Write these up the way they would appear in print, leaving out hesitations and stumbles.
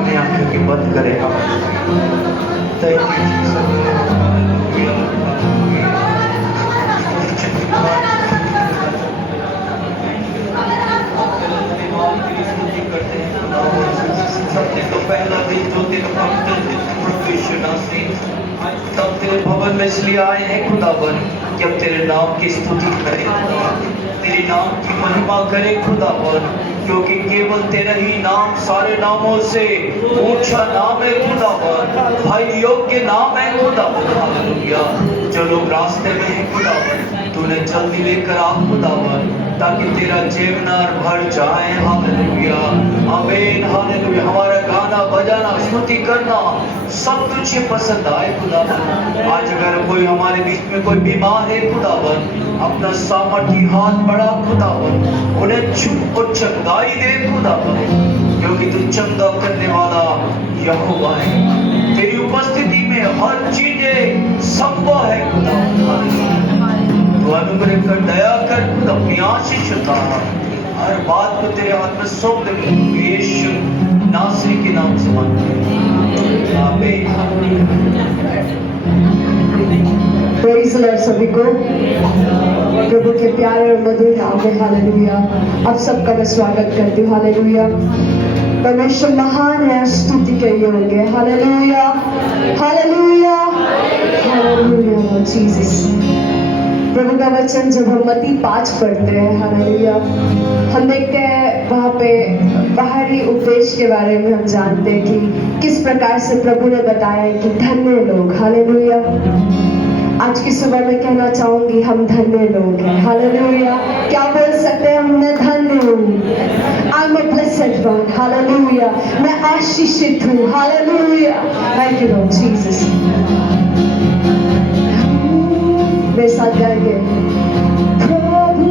अपनी आंखें की बंद करें। थैंक यू सबसे तो पहला दिन जो तेरे तब तेरे भवन में इसलिए आए हैं खुदावन कि अब तेरे नाम की स्तुति करें, तेरे नाम की महिमा करें खुदावन, क्योंकि केवल तेरा ही नाम सारे नामों से ऊंचा नाम है खुदावन, भाई योग्य नाम है खुदावन। हालेलुया। जो लोग रास्ते में हैं खुदावन, तूने जल्दी लेकर आ खुदावन, ताकि तेरा जीवनार भर जाए। हालेलुया, आमीन, हालेलुया। हमारा गाना बजाना स्तुति करना सब तुझे पसंद आए खुदावन। आज अगर कोई हमारे बीच में कोई बीमार है खुदावन, अपना सामर्थी हाथ बढ़ा खुदावन, उन्हें छू और चंगाई दे खुदावन, क्योंकि तू चंगा करने वाला यहोवा है। तेरी उपस्थिति में हर चीजें संभव है खुदावन। तू अनुग्रह कर, दया कर, खुद अपनी आशीष उतार, हर बात को तेरे हाथ में सौंप दे, यीशु नासरी के नाम से मांगते हैं, आमीन। प्रेज़ द लॉर्ड सभी को प्रभु के प्यारे और मधुर नाम में हालेलुया। आप सबका मैं स्वागत करती हूँ। हालेलुया। परमेश्वर महान है, स्तुति के योग्य है। Hallelujah, hallelujah, hallelujah Jesus. प्रभु का वचन जब हम मत्ती 5 पढ़ते हैं, हालेलुया, हम देखते हैं वहाँ पे बाहरी उपदेश के बारे में हम जानते हैं कि किस प्रकार से प्रभु ने बताया कि धन्य लोग। हालेलुया। आज की सुबह में कहना चाहूंगी हम धन्य लोग हैं। हालेलुया। क्या बोल सकते हैं? मैं धन्य हूँ। I am a blessed one. Hallelujah. मैं आशीषित हूँ। Hallelujah. Thank you Lord Jesus. मेरे साथ गाएंगे। प्रभु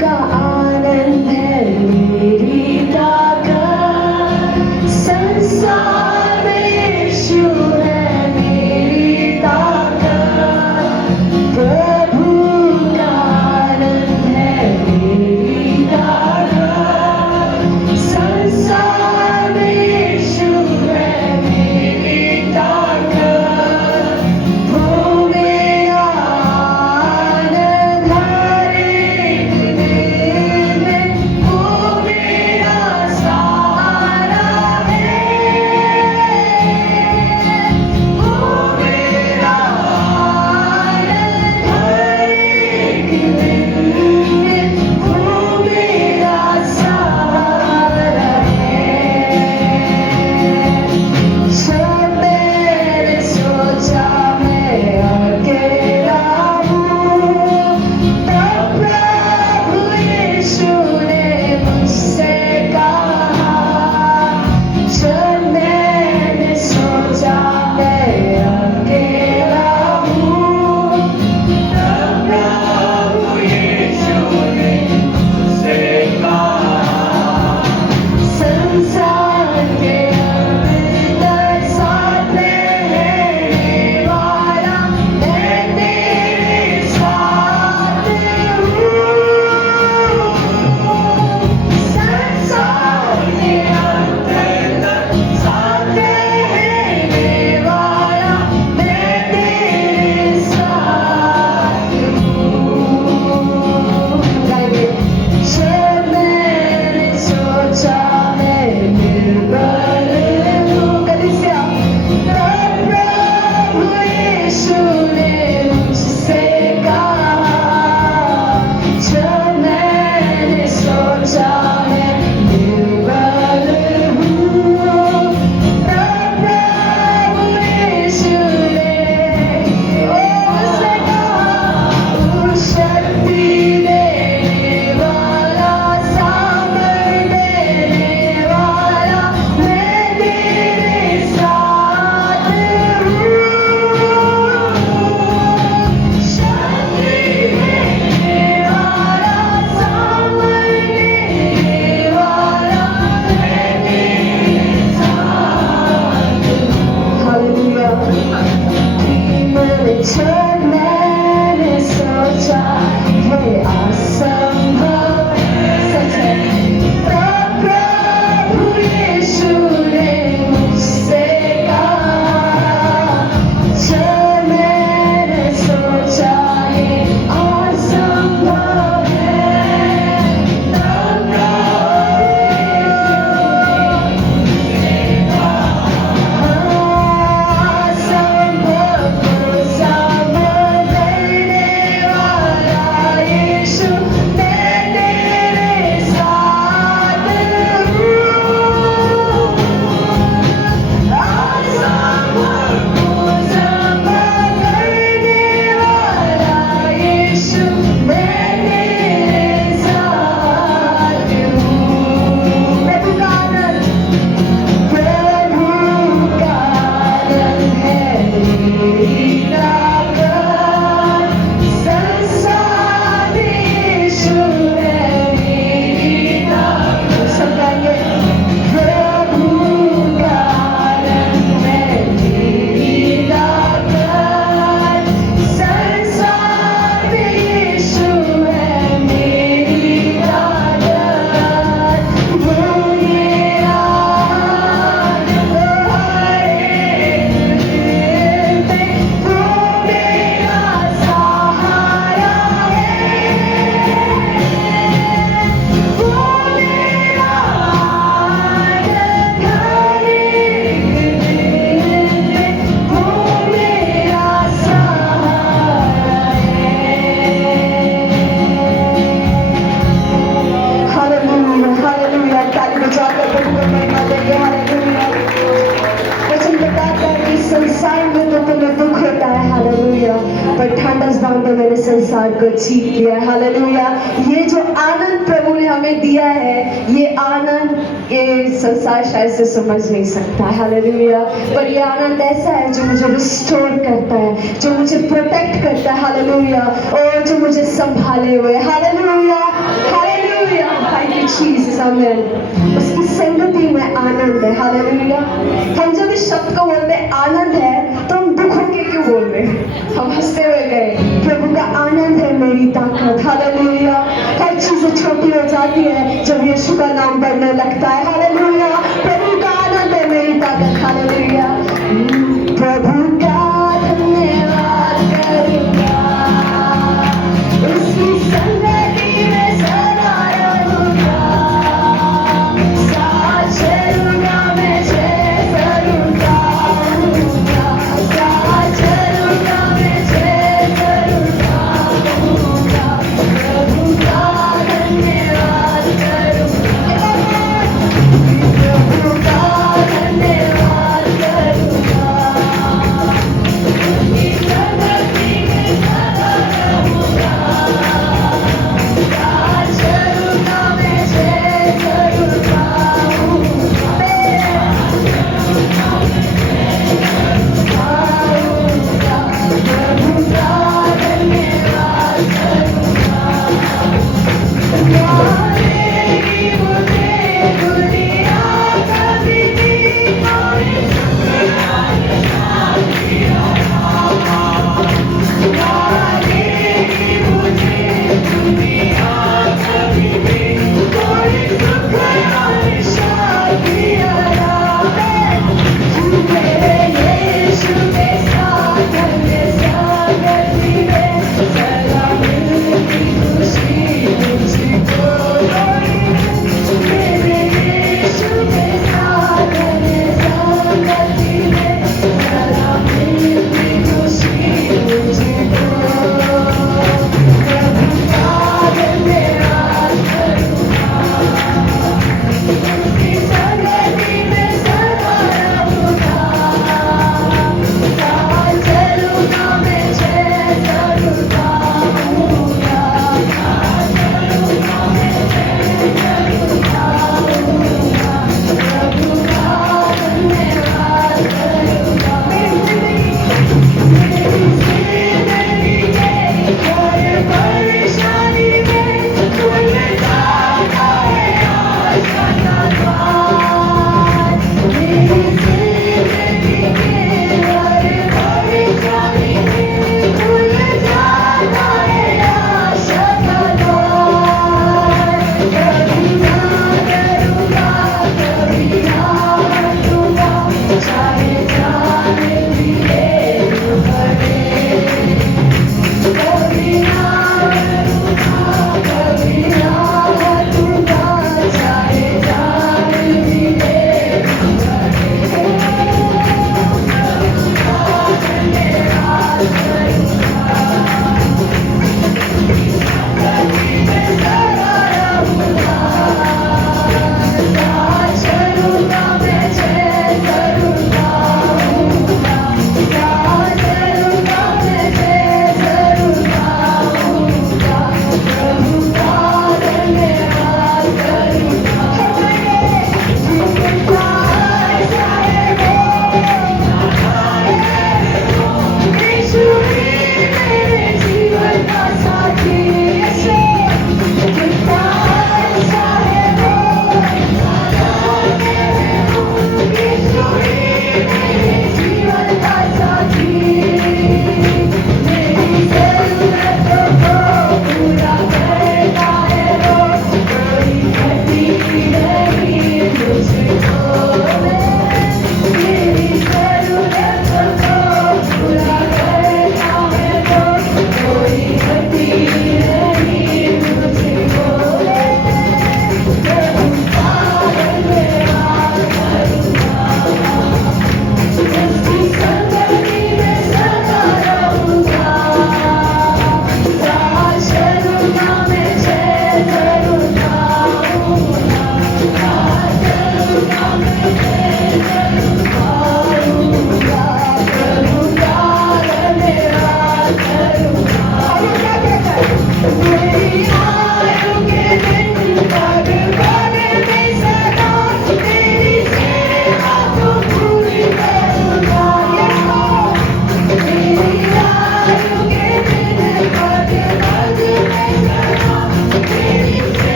का आनंद है मेरी ताकत, संसार में यीशु है मेरी ताकत। प्रभु का आनंद है मेरी ताकत, संसार में यीशु है मेरी ताकत। वो मेरा आनंद है। संसार में मैंने संसार को जीत लिया है। हालेलुया। ये जो आनंद प्रभु ने हमें दिया है, ये आनंद ये संसार शायद से समझ नहीं सकता है। हालेलुया। पर ये आनंद ऐसा है जो मुझे रिस्टोर करता है, जो मुझे प्रोटेक्ट करता है। हालेलुया। और जो मुझे संभाले हुए। Hallelujah, hallelujah. Thank you Jesus, आमीन। उसकी संगति में आनंद है। हालेलुया। हम जब इस शब्द को बोलते हैं आनंद है, तो हम दुख होके क्यों बोल रहे हैं? हम हंसते हुए गए। प्रभु का आनंद है मेरी ताकत। हालेलुया। हर चीजें छोटी हो जाती है जब यीशु का नाम बढ़ने लगता है। हालेलुया। प्रभु का आनंद है मेरी ताकत। हालेलुया। प्रभु का धन्यवाद करूंगा, उसकी संगति में सदा रहूंगा, साथ चलूंगा मैं जैसा रूठा हूँगा, साथ चलूंगा मैं जैसा रूठा हूँगा, प्रभु का धन्यवाद करूंगा।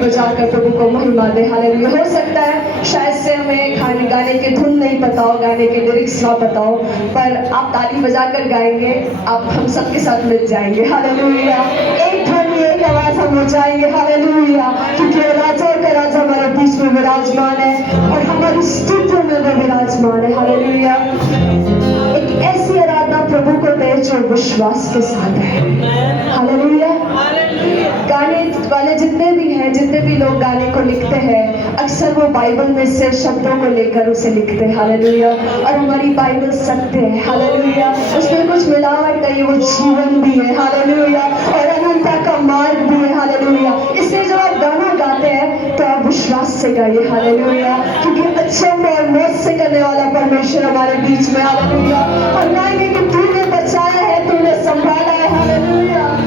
बजाकर प्रभु को महिमा दे। हालेलुया। हो सकता है शायद से हमें गाने के धुन नहीं पता हो, गाने के लिरिक्स ना पता हो, पर आप ताली बजाकर गाएंगे, आप हम सबके साथ मिल जाएंगे। हालेलुया। एक ध्वनि, एक आवाज हम हो जाएंगे। हालेलुया। क्योंकि राजा का राजा हमारे बीच में विराजमान है और हमारी स्तुति में वो विराजमान है। हालेलुया। एक ऐसी आराधना प्रभु को दे जो विश्वास के साथ है। हालेलुया। गाने वाले जितने भी हैं, जितने भी लोग गाने को लिखते हैं, अक्सर वो बाइबल में से शब्दों को लेकर उसे लिखते हैं। हालेलुया। और हमारी बाइबल सत्य है। हालेलुया। उसमें कुछ मिलावट नहीं, वो जीवन भी है। हालेलुया। और अनंतता का मार्ग भी है। हालेलुया। इसलिए जब आप गाना गाते हैं तो आप विश्वास से गाइए। हालेलुया। क्योंकि अचंभ और मौत से करने वाला परमेश्वर हमारे बीच में। हालेलुया। हम गाएंगे कि तूने बचाया है, तूने संभाला है। हालेलुया।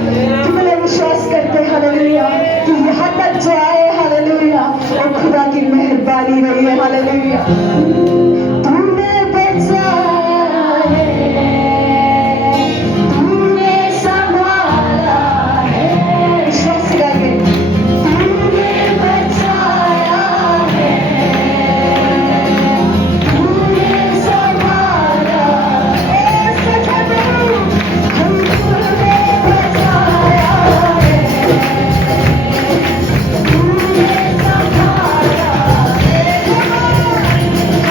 कितने विश्वास करते हैं। हालेलुया। कि यहाँ तक जो आए, हालेलुया, और खुदा की मेहरबानी रही है। हालेलुया। तूने बचाया है, तूने संभाला है। विश्वास से गाएंगे। तूने बचाया है, तूने संभाला है। सच है, हम तूने बचाया है, तूने संभाला है।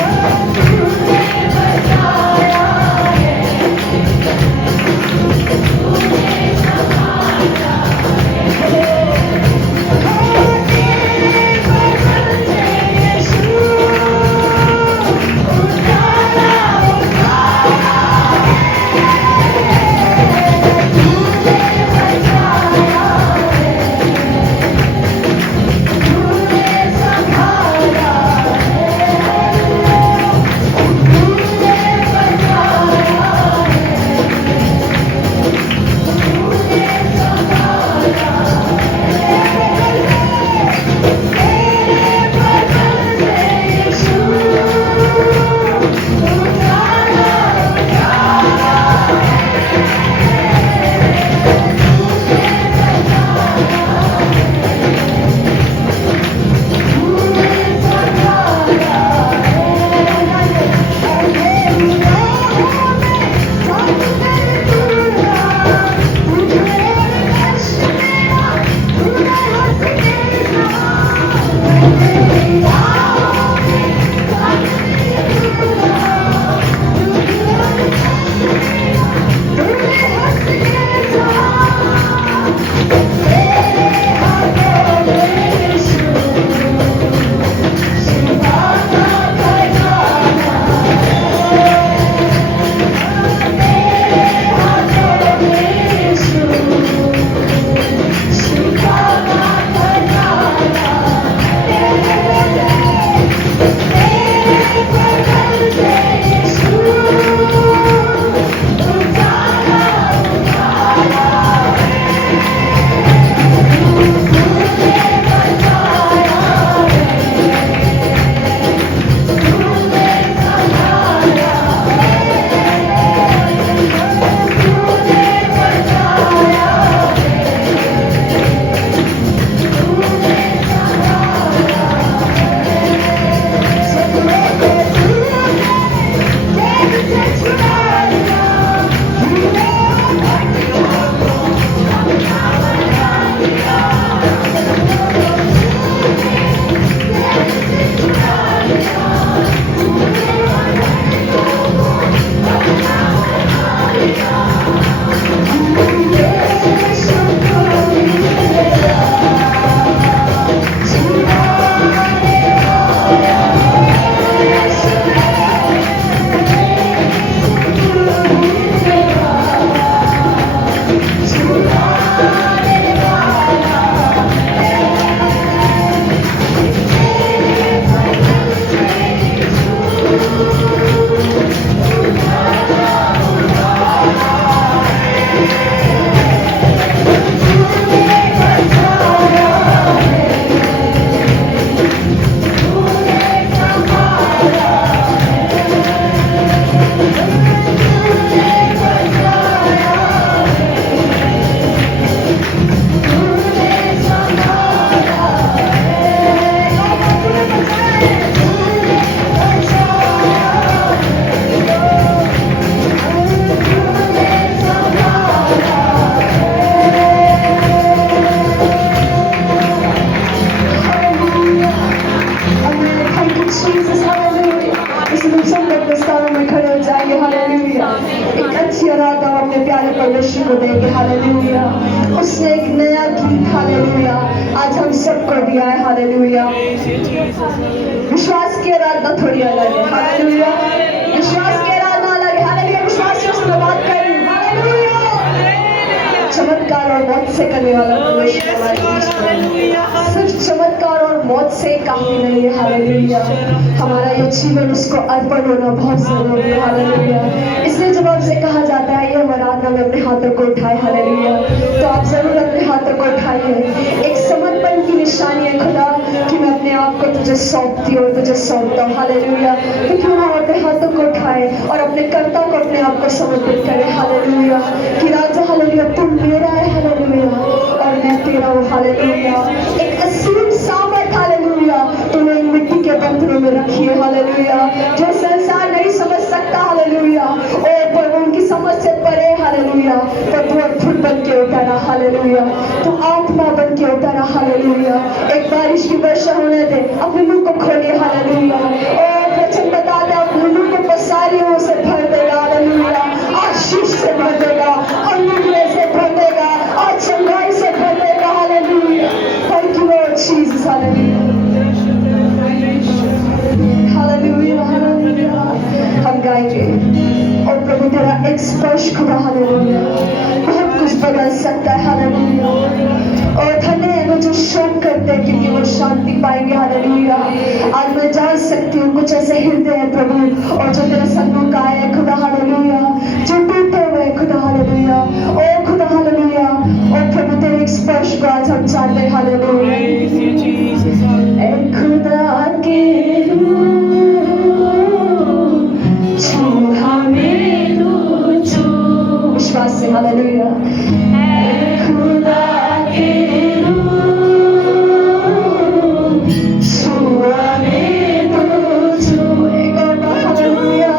अपने स्थानों में खड़े हो जाएंगे। हालेलुया। एक अच्छी आराधना हम अपने प्यारे परमेश्वर को देंगे। हालेलुया। उसने एक नया गीत हालेलुया आज हम सबको दिया है। हालेलुया। विश्वास की आराधना थोड़ी अलग है। हालेलुया। विश्वास की आराधना अलग है। हालेलुया। विश्वास से उसमें बात करें। हालेलुया। चमत्कार और मौत से करने वाला परमेश्वर हमारे बीच में है। सिर्फ चमत्कार और मौत से काफी नहीं है। हालेलुया। हमारा ये जीवन उसको अर्पण होना बहुत जरूरी है। हालेलुया। इसलिए जब आपसे कहा जाता है ये आराधना में अपने हाथों को उठाए हालेलुया, तो आप जरूर अपने हाथों को उठाइए। एक समर्पण की निशानी है खुदा कि मैं अपने आप को तुझे सौंपती हूँ, तुझे सौंपता हूँ। हालेलुया। तो क्यों ना अपने हाथों को उठाए और अपने कर्ता को अपने आप को समर्पित करें। हालेलुया। कि राजा हालेलुया तुम मेरा है। हालेलुया। और मैं तेरा हूँ। हालेलुया। एक असीम सामर्थ हालेलुया तूने इन मिट्टी के बंधनों में रखी है। हालेलुया। जो संसार नहीं समझ सकता। हालेलुया। और पर उनकी समझ से परे। हालेलुया। तो तू अद्भुत बन के उतरा। हालेलुया। तू आत्मा बन के उतरा। हालेलुया। एक बारिश की वर्षा होने दे, अपने मुंह को खोलिए। हालेलुया। और वचन बताते अपने मुंह को पसारियों से भर देगा। हालेलुया। आशीष से भर देगा, अनुग्रह से भर देगा, और चंगाई से भर देगा। Hallelujah. Thank you Lord Jesus. Hallelujah. Hallelujah. Hallelujah. हम गाएंगे और प्रभु तेरा एक स्पर्श खुदा हालेलुया बहुत कुछ बदल सकता है। हालेलुया। और धन्य है वो जो शोक करते हैं क्योंकि वो शांति पाएंगे। हालेलुया। आज मैं जान सकती हूँ कुछ ऐसे हृदय है प्रभु और जो तेरे सन्मुख आए हैं खुदा। हालेलुया। जो टूटे हुए हैं खुदा। हालेलुया। ओ खुदा। हालेलुया। और प्रभु तेरे एक स्पर्श को आज हम चाहते हैं। हालेलुया। ए खुदा के विश्वास से। हालेलुया। खुदा के हालेलुया।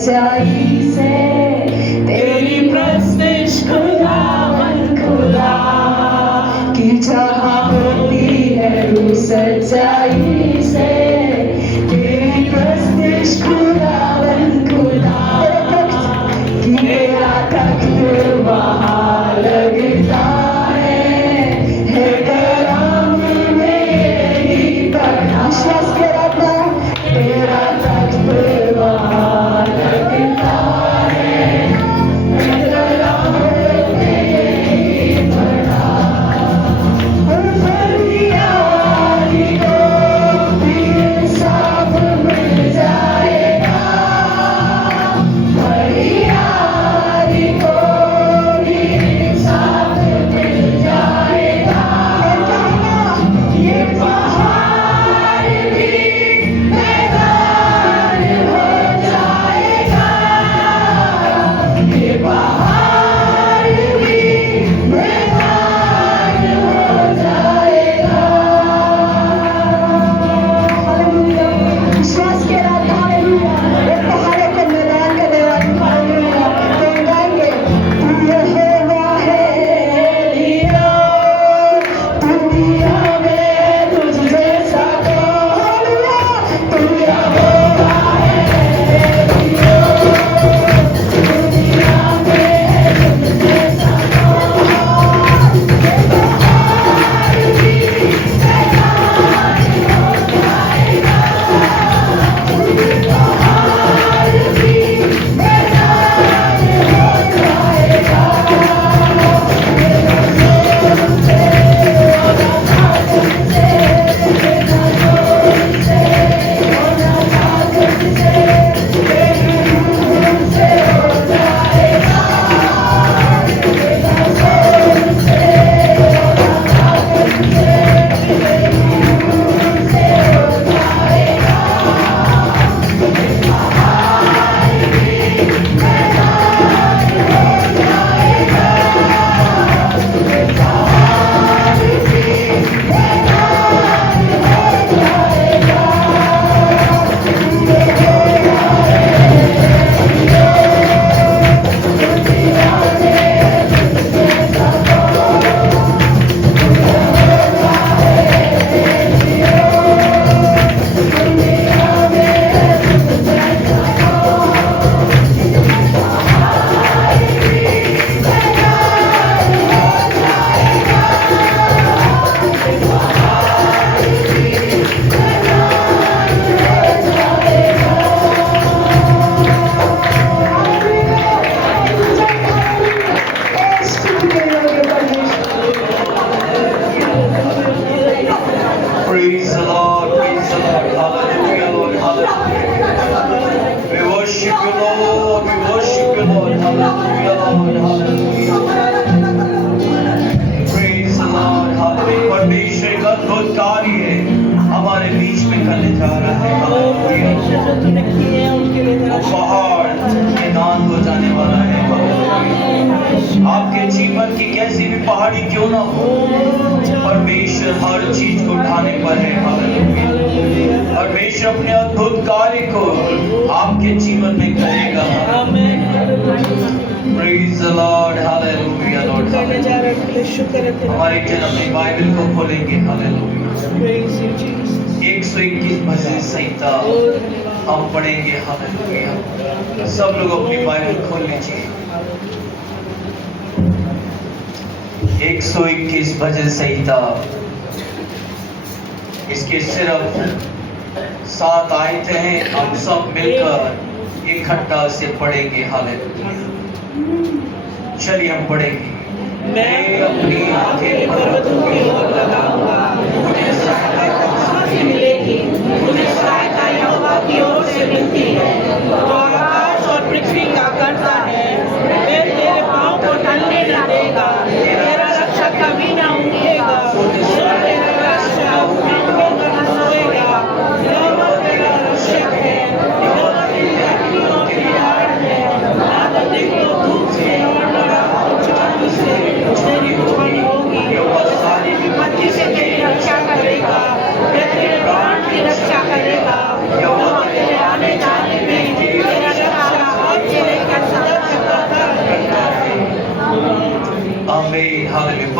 सच्चाई से तेरी प्रस्तिश खुदावन खुदा की जहाँ होती है रूह सच्चाई से तेरी प्रस्तिश खुदावन खुदा तेरा तख्त वहाँ लगता है कलाम में यही पढ़ा विश्वास के रखना तेरा तख्त वहाँ लगता है कलाम में यही पढ़ा और फरियादी को भी इंसाफ मिल जाएगा फरियादी को भी इंसाफ मिल जाएगा ये पहाड़ भी मैदान हो जाएगा ये पहाड़ भी मैदान हो जाएगा हालेलुया विश्वास के साथ हालेलुया ये पहाड़ों को मैदान का देवान हालेलुया तो गाएंगे तू यहोवा है एलिया दुनिया में तुझ जैसा कौन है तू यहोवा है एलिया दुनिया में तुझ जैसा कौन ये पहाड़ भी मैदान हो जाएगा ये पहाड़ भी मैदान हो जाएगा Praise the Lord, hallelujah, Lord, hallelujah. We worship you, Lord, we worship you, Lord, hallelujah, Lord, hallelujah. Praise the Lord, hallelujah. परमेश्वर का अद्भुत कार्य हमारे बीच में करने जा रहा है, hallelujah. वो पहाड़ मैदान हो जाने वाला है, hallelujah. आपके जीवन की कैसी भी पहाड़ी क्यों ना हो, परमेश्वर हर चीज को उठाने पर है, हालेलुया। परमेश्वर अपने अद्भुत कार्य को आपके जीवन में करेगा। Praise the Lord, hallelujah, Lord, hallelujah. हमारे जन्म में बाइबल को खोलेंगे, हालेलुया। 121 भजन संहिता हम पढ़ेंगे, हालेलुया। सब लोग अपनी बाइबल खोल लीजिए। 121 भजन संहिता, इसके सिर्फ 7 आयतें हैं। हम सब मिलकर इकट्ठा से पढ़ेंगे, हालेलुया। चलिए हम पढ़ेंगे। मैं अपनी आंखें पर्वतों की ओर लगाऊंगा, मुझे सहायता कहाँ से मिलेगी? मुझे सहायता यहोवा की ओर से मिलती है, जो आकाश और पृथ्वी का कर्ता है। वे तेरे पाँव को टलने न देगा, तेरा रक्षक कभी न ऊँघेगा। तेरा रक्षक ऊँघेगा न सोएगा। यहोवा तेरा रक्षक है, यहोवा तेरी अग्नियों की आड़ है। ना तो दिन को धूप से और न रात को चाँदी से तेरी उत्पन्न होगी। यहोवा सारी विपत्ति से तेरी रक्षा करेगा, वे तेरे प्राण की रक्षा करेगा। यहोवा तेरे आने जाने में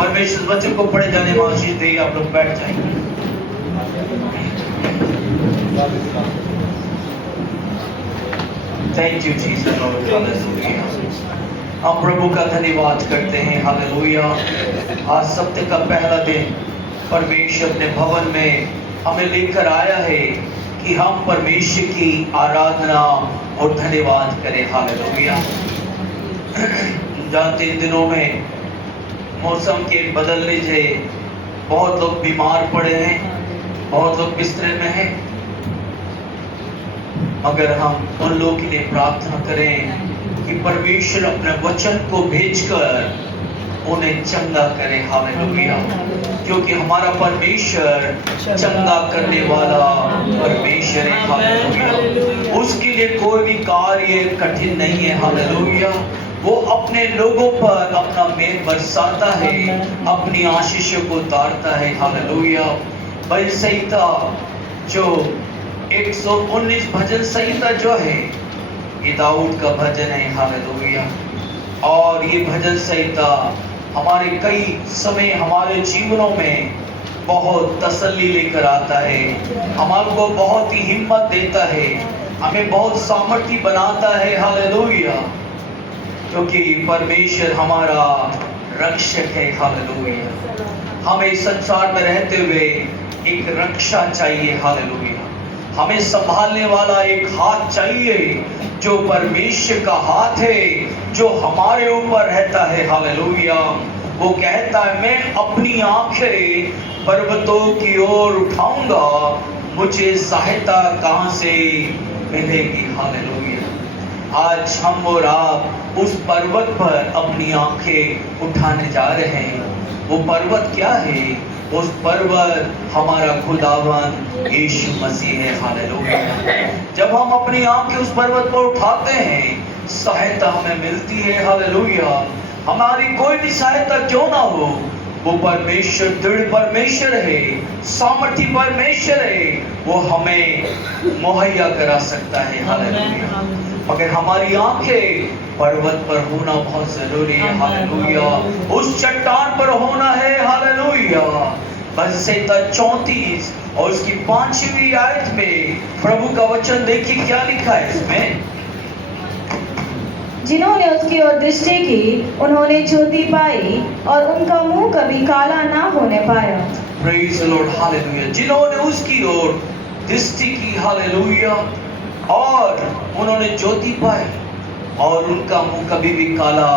परमेश्वर वचन को पढ़े जाने में आशीष दे। आप लोग बैठ जाएंगे। Thank you Jesus Lord, hallelujah. हम प्रभु का धन्यवाद करते हैं, हालेलुया। आज सप्ताह का पहला दिन परमेश्वर अपने भवन में हमें लेकर आया है कि हम परमेश्वर की आराधना और धन्यवाद करें, हालेलुया। जानते इन दिनों में मौसम के बदलने से बहुत लोग बीमार पड़े हैं, बहुत लोग बिस्तरे में हैं, मगर हम उन लोगों के लिए प्रार्थना करें कि परमेश्वर अपने वचन को भेजकर उन्हें चंगा करे, हालेलुया। क्योंकि हमारा परमेश्वर चंगा करने वाला परमेश्वर है, हालेलुया। उसके लिए कोई भी कार्य कठिन नहीं है, हालेलुया। वो अपने लोगों पर अपना मेल बरसाता है, अपनी आशीषों को उतारता है, हालेलुया। भजन संहिता जो 119 भजन संहिता जो है ये दाऊद का भजन है, हालेलुया। और ये भजन संहिता हमारे कई समय हमारे जीवनों में बहुत तसल्ली लेकर आता है, हमको बहुत ही हिम्मत देता है, हमें बहुत सामर्थ्य बनाता है, हालेलुया। क्योंकि परमेश्वर हमारा रक्षक है, हालेलुया। हमें संसार में रहते हुए एक रक्षा चाहिए, हालेलुया। हमें संभालने वाला एक हाथ चाहिए जो परमेश्वर का हाथ है, जो हमारे ऊपर रहता है, हालेलुया। वो कहता है मैं अपनी आंखें पर्वतों की ओर उठाऊंगा, मुझे सहायता कहां से मिलेगी, हालेलुया। आज हम और आप उस पर्वत पर अपनी आंखें उठाने जा रहे हैं। वो पर्वत क्या है? उस पर्वत हमारा खुदावन यीशु मसीह है, हालेलुया। जब हम अपनी आंखें उस पर्वत पर उठाते हैं, सहायता हमें मिलती है, हालेलुया। हमारी कोई भी सहायता क्यों ना हो, वो परमेश्वर दृढ़ परमेश्वर है, सामर्थी परमेश्वर है, वो हमें मुहैया करा सकता है, हालेलुया। मगर हमारी आंखें पर्वत पर होना बहुत जरूरी है, हालेलुया। उस चट्टान पर होना है, हालेलुया। भजन संहिता 34 और उसकी 5वीं आयत में प्रभु का वचन देखिए क्या लिखा है इसमें। जिन्होंने उसकी ओर दृष्टि की उन्होंने ज्योति पाई और उनका मुंह कभी काला ना होने पाया। Praise the Lord, hallelujah. जिन्होंने उसकी ओर दृष्टि की, हालेलुया, और उन्होंने ज्योति पाई और उनका मुंह कभी भी काला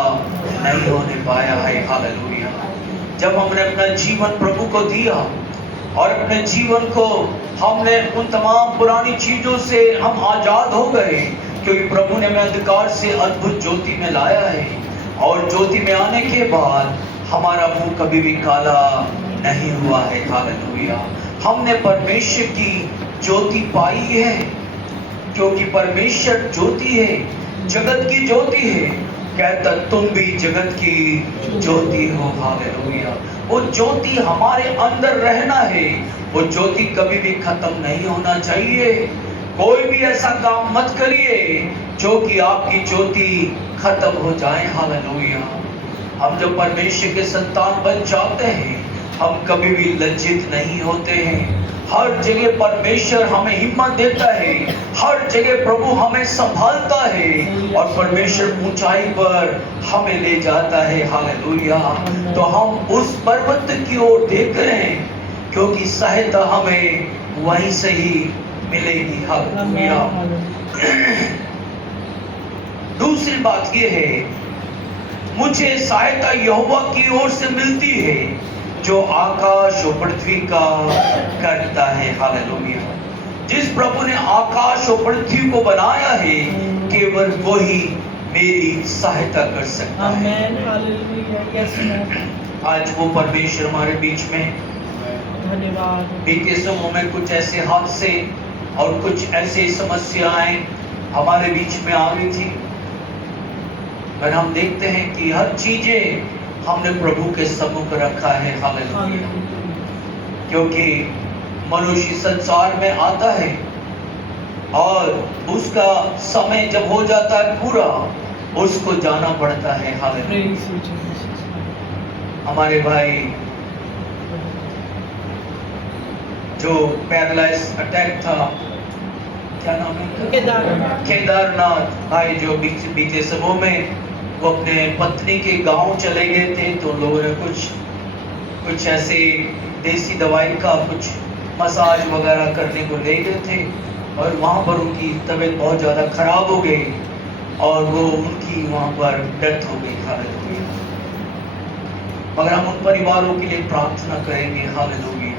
नहीं होने पाया है, हालेलुया। जब हमने अपना जीवन प्रभु को दिया और अपने जीवन को हमने उन तमाम पुरानी चीजों से हम आजाद हो गए, क्योंकि प्रभु ने हमें अंधकार से अद्भुत ज्योति में लाया है। और ज्योति में आने के बाद हमारा मुंह कभी भी काला नहीं हुआ है, हालेलुया। हमने परमेश्वर की ज्योति पाई है, क्योंकि परमेश्वर ज्योति है, जगत की ज्योति है। कहता तुम भी जगत की ज्योति हो, हालेलुया। वो ज्योति हमारे अंदर रहना है, वो ज्योति कभी भी खत्म नहीं होना चाहिए। कोई भी ऐसा काम मत करिए जो कि आपकी ज्योति खत्म हो जाए, हालेलुया। हम जब परमेश्वर के संतान बन जाते हैं, हम कभी भी लज्जित नहीं होते हैं। हर जगह परमेश्वर हमें हिम्मत देता है, हर जगह प्रभु हमें संभालता है और परमेश्वर ऊंचाई पर हमें ले जाता है, हालेलुया। तो हम उस पर्वत की ओर देख रहे हैं, क्योंकि सहायता हमें वहीं से ही मिलेगी, हालेलुया। दूसरी बात यह है, मुझे सहायता यहोवा की ओर से मिलती है जो आकाश और पृथ्वी का करता है, हालेलुया। जिस प्रभु ने आकाश और पृथ्वी को बनाया है, केवल वही मेरी सहायता कर सकता है। आज वो परमेश्वर हमारे बीच में, धन्यवाद। बीते समय में कुछ ऐसे हादसे और कुछ ऐसी समस्याएं हमारे बीच में आ रही थी, पर हम देखते हैं कि हर चीजें हमने प्रभु के सम्मुख रखा है, हालेलुया। क्योंकि मनुष्य संसार में आता है और उसका समय जब हो जाता है पूरा, उसको जाना पड़ता है, हालेलुया। Praise you, Jesus. हमारे भाई जो पैरालाइज अटैक था, क्या नाम है, केदारनाथ भाई, जो बीते समय में वो अपने पत्नी के गांव चले गए थे, तो लोगों ने कुछ ऐसे देसी दवाई का कुछ मसाज वगैरह करने को ले गए थे, और वहाँ पर उनकी तबीयत बहुत ज़्यादा खराब हो गई और वो उनकी वहाँ पर डेथ हो गई। हालेलुया। मगर हम उन परिवारों के लिए प्रार्थना करेंगे। हालेलुया।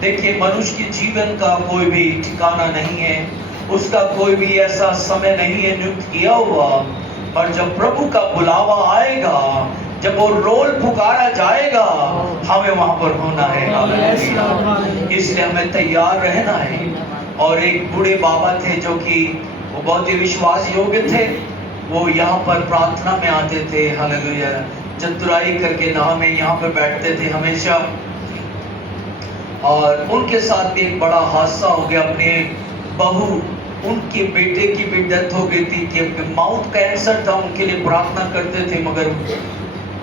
देखिए, मनुष्य के जीवन का कोई भी ठिकाना नहीं है, उसका कोई भी ऐसा समय नहीं है नियुक्त किया हुआ, और जब प्रभु का बुलावा आएगा, जब वो रोल पुकारा जाएगा, हमें वहां पर होना है। हालेलुया। इसलिए हमें तैयार रहना है। और एक बूढ़े बाबा थे जो कि वो बहुत ही विश्वास योग्य थे, वो यहाँ पर प्रार्थना में आते थे। हालेलुया। चतुराई करके ना में यहाँ पर बैठते थे हमेशा, और उनके साथ भी एक बड़ा हादसा हो गया। अपने बहू, उनके बेटे की भी डेथ हो गई थी कि माउथ कैंसर था, उनके लिए प्रार्थना करते थे, मगर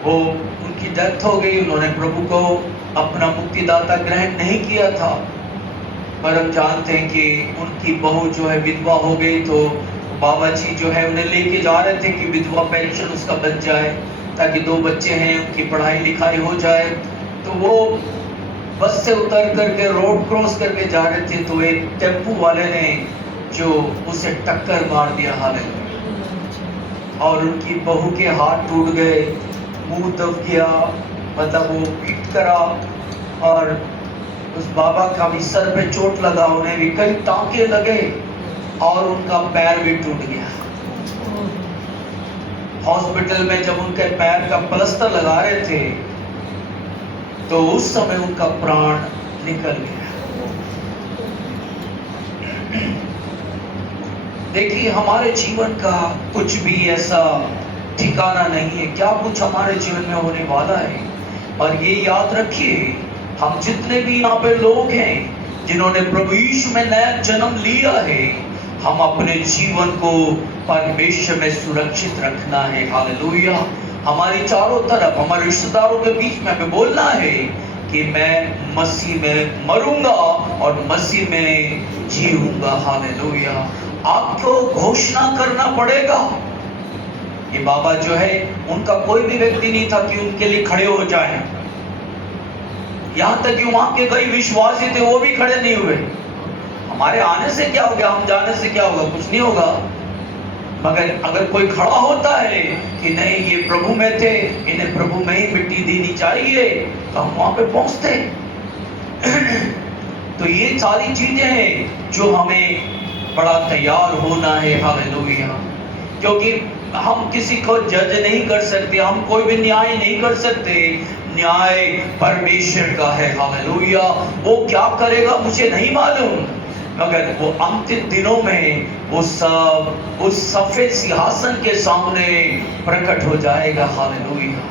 वो उनकी डेथ हो गई। उन्होंने प्रभु को अपना मुक्तिदाता ग्रहण नहीं किया था। पर हम जानते हैं कि उनकी बहू जो है विधवा हो गई, तो बाबा जी जो है उन्हें लेके जा रहे थे कि विधवा पेंशन उसका बच जाए, ताकि 2 बच्चे हैं, उनकी पढ़ाई लिखाई हो जाए। तो वो बस से उतर करके रोड क्रॉस करके जा रहे थे, तो एक टेम्पू वाले ने जो उसे टक्कर मार दिया। हालेलुया। और उनकी बहू के हाथ टूट गए, मुंह दब गया, मतलब वो पीट करा, और उस बाबा का भी सर पे चोट लगा, उन्हें भी कई टांके लगे, और उनका पैर भी टूट गया। हॉस्पिटल में जब उनके पैर का प्लास्टर लगा रहे थे, तो उस समय उनका प्राण निकल गया। देखिए, हमारे जीवन का कुछ भी ऐसा ठिकाना नहीं है, क्या कुछ हमारे जीवन में होने वाला है। और ये याद रखिए, हम जितने भी यहाँ पे लोग हैं जिन्होंने प्रभु यीशु में नया जन्म लिया है, हम अपने जीवन को परमेश्वर में सुरक्षित रखना है। हालेलुया। हमारी चारों तरफ, हमारे रिश्तेदारों के बीच में हमें बोलना है कि मैं मसीह में मरूंगा और मसीह में जीऊंगा। हालेलुया। आपको घोषणा करना पड़ेगा। ये बाबा जो है, उनका कोई भी व्यक्ति नहीं था कि उनके लिए खड़े हो जाए। यहाँ तक कि वहां के कई विश्वासी थे, वो भी खड़े नहीं हुए। हमारे आने से क्या हो गया, हम जाने से क्या होगा, कुछ नहीं होगा। मगर अगर कोई खड़ा होता है कि नहीं, ये प्रभु में थे, इन्हें प्रभु में ही मिट्टी देनी चाहिए, तो हम वहां पे पहुंचते। तो ये सारी चीजें हैं जो हमें बड़ा तैयार होना है। हालेलुया। क्योंकि हम किसी को जज नहीं कर सकते, हम कोई भी न्याय नहीं कर सकते। न्याय परमेश्वर का है। हालेलुया। वो क्या करेगा मुझे नहीं मालूम, मगर वो अंतिम दिनों में वो सब उस सफेद सिंहासन के सामने प्रकट हो जाएगा। हालेलुया।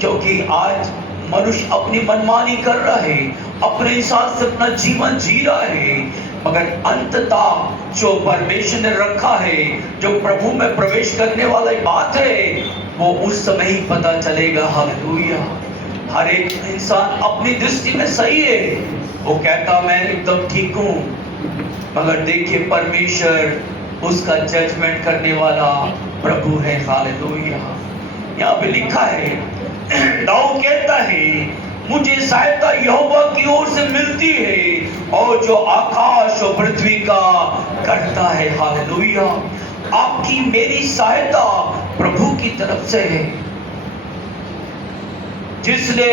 क्योंकि आज मनुष्य अपनी मनमानी कर रहा है, अपने हिसाब से अपना जीवन जी रहा है, मगर अंततः जो परमेश्वर ने रखा है, जो प्रभु में प्रवेश करने वाली बात है, वो उस समय ही पता चलेगा। हालेलुया। हर एक इंसान अपनी दृष्टि में सही है, वो कहता मैं एकदम ठीक हूँ, मगर देखिए परमेश्वर उसका जजमेंट करने वाला प्रभु है। हालेलुया। यहाँ पे लिखा है, दाऊद कहता है, मुझे सहायता यहोवा की ओर से मिलती है, और जो आकाश और पृथ्वी का करता है। हालेलुया। आपकी मेरी सहायता प्रभु की तरफ से है, जिसने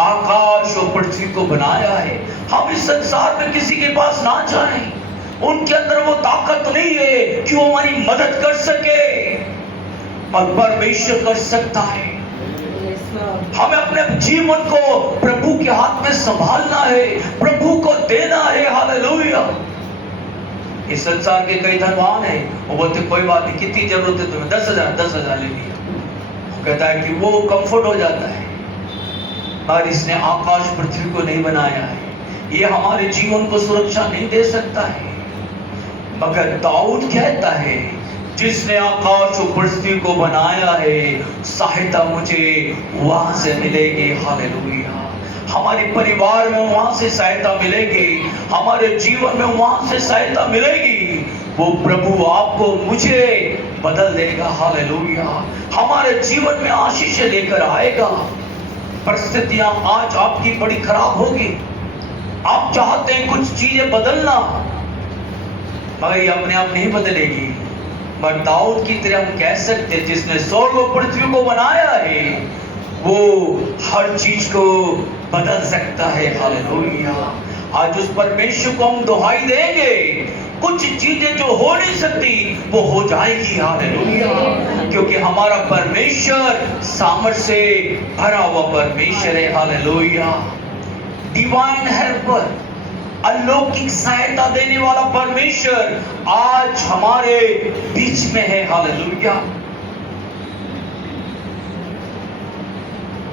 आकाश और पृथ्वी को बनाया है। हम इस संसार में किसी के पास ना जाएं, उनके अंदर वो ताकत नहीं है कि वो हमारी मदद कर सके, और परमेश्वर कर सकता है। हमें अपने जीवन को प्रभु के हाथ में संभालना है, प्रभु को देना है। हालेलुया। इस संसार के कई धनवान हैं, वो बोलते कोई बात नहीं, कितनी जरूरत है तुम्हें, 10,000 ले लिया। वो कहता है कि वो कंफर्ट हो जाता है, और इसने आकाश पृथ्वी को नहीं बनाया है, ये हमारे जीवन को सुरक्षा नहीं दे सकता है। मगर दाऊद कहता है जिसने आकाश और पृथ्वी को बनाया है, सहायता मुझे वहां से मिलेगी। हालेलुया। हमारे परिवार में वहां से सहायता मिलेगी, हमारे जीवन में वहां से सहायता मिलेगी। वो प्रभु आपको मुझे बदल देगा। हालेलुया। हमारे जीवन में आशीष लेकर आएगा। परिस्थितियां आज आपकी बड़ी खराब होगी, आप चाहते हैं कुछ चीजें बदलना, मगर ये अपने आप नहीं बदलेगी। पर दाऊद की तरह हम कह सकते हैं, जिसने स्वर्ग और पृथ्वी को बनाया है, वो हर चीज को बदल सकता है। हालेलुया। आज उस परमेश्वर को हम दुहाई देंगे, कुछ चीजें जो हो नहीं सकती वो हो जाएगी। हालेलुया। क्योंकि हमारा परमेश्वर सामर्थ से भरा हुआ परमेश्वर है। हालेलुया। डिवाइन हेल्पर, अलौकिक सहायता देने वाला परमेश्वर आज हमारे बीच में है। हालेलुया।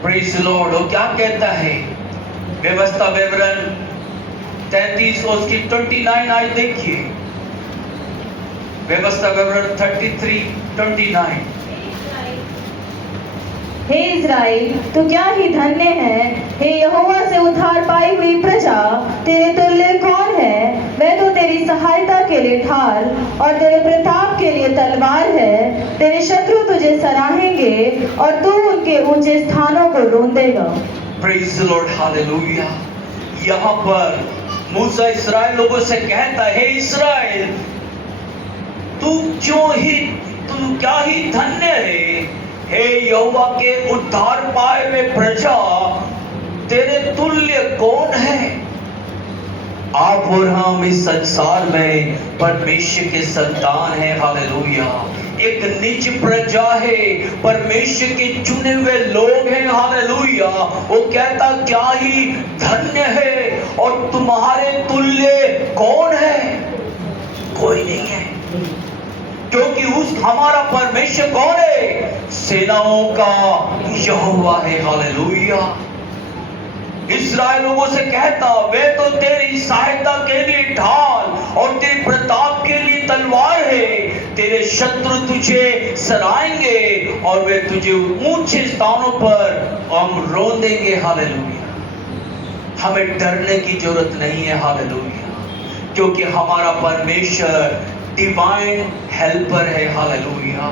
Praise the Lord. वो क्या कहता है? व्यवस्था विवरण 33 और उसकी 29 आयत देखिए। व्यवस्था विवरण 33:29। हे इज़राइल, तू क्या ही धन्य है। हे यहोवा से उद्धार पाई हुई प्रजा, तेरे तुल्य कौन है? वह तो तेरी सहायता के लिए ढाल और तेरे प्रताप के लिए तलवार है। तेरे शत्रु तुझे सराहेंगे और तू उनके ऊंचे स्थानों को रोंदेगा। Praise the Lord. हालेलुया। यहाँ पर मूसा इस्राएल लोगों से कहता है, इस्राएल तू क्या ही धन्य है। हे यहोवा के उद्धार पाए हुए प्रजा, तेरे तुल्य कौन है? आप और हम इस संसार में परमेश्वर के संतान हैं। हालेलुया। एक निज प्रजा है, परमेश्वर के चुने हुए लोग हैं। हालेलुया। वो कहता क्या ही धन्य है, और तुम्हारे तुल्य कौन है? कोई नहीं है। क्योंकि उस हमारा परमेश्वर कौन है? सेनाओं का यहोवा है। हालेलुया। इस्राएल लोगों से कहता, वे तो तेरी सहायता के लिए ढाल और तेरे प्रताप के लिए तलवार है। तेरे शत्रु तुझे सराहेंगे और वे तुझे ऊंचे स्थानों पर हम रोंदेंगे। हालेलुया। हमें डरने की जरूरत नहीं है। हालेलुया। क्योंकि हमारा परमेश्वर डिवाइन हेल्पर है। हालेलुया।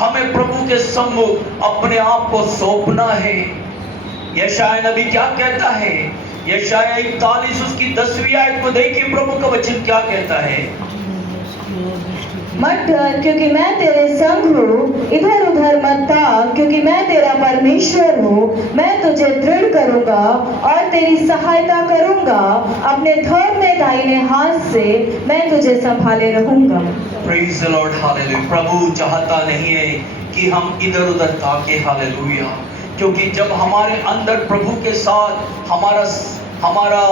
हमें प्रभु के सम्मुख अपने आप को सौंपना है। यशायाह नबी क्या कहता है? यशायाह 41 उसकी 10वीं आयत को देखिए, प्रभु का वचन क्या कहता है? मत डर, क्योंकि मैं तेरे संग हूँ। इधर उधर मत ताक, क्योंकि मैं तेरा परमेश्वर हूँ। मैं तुझे दृढ़ करूंगा और तेरी सहायता करूंगा। अपने धर्म में दाहिने हाथ से मैं तुझे संभाले रहूंगा। Praise the Lord. हालेलुया। प्रभु चाहता नहीं है कि हम इधर उधर ताके। हालेलुया। क्योंकि जब हमारे अंदर प्रभु के साथ हमारा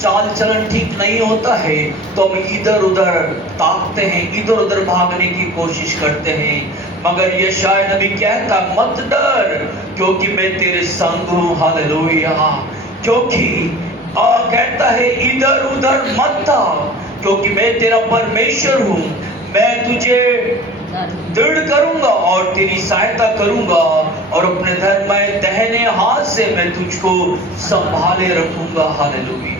चाल चलन ठीक नहीं होता है, तो हम इधर उधर ताकते हैं, इधर उधर भागने की कोशिश करते हैं। मगर यशायाह नबी कहता, मत डर, क्योंकि मैं तेरे संग हूँ। हालेलुया। क्योंकि कहता है इधर उधर मत ताक, क्योंकि मैं तेरा परमेश्वर हूँ। मैं तुझे दृढ़ करूंगा और तेरी सहायता करूंगा, और अपने धर्म में दाहिने हाथ से मैं तुझको संभाले रखूंगा। हालेलुया।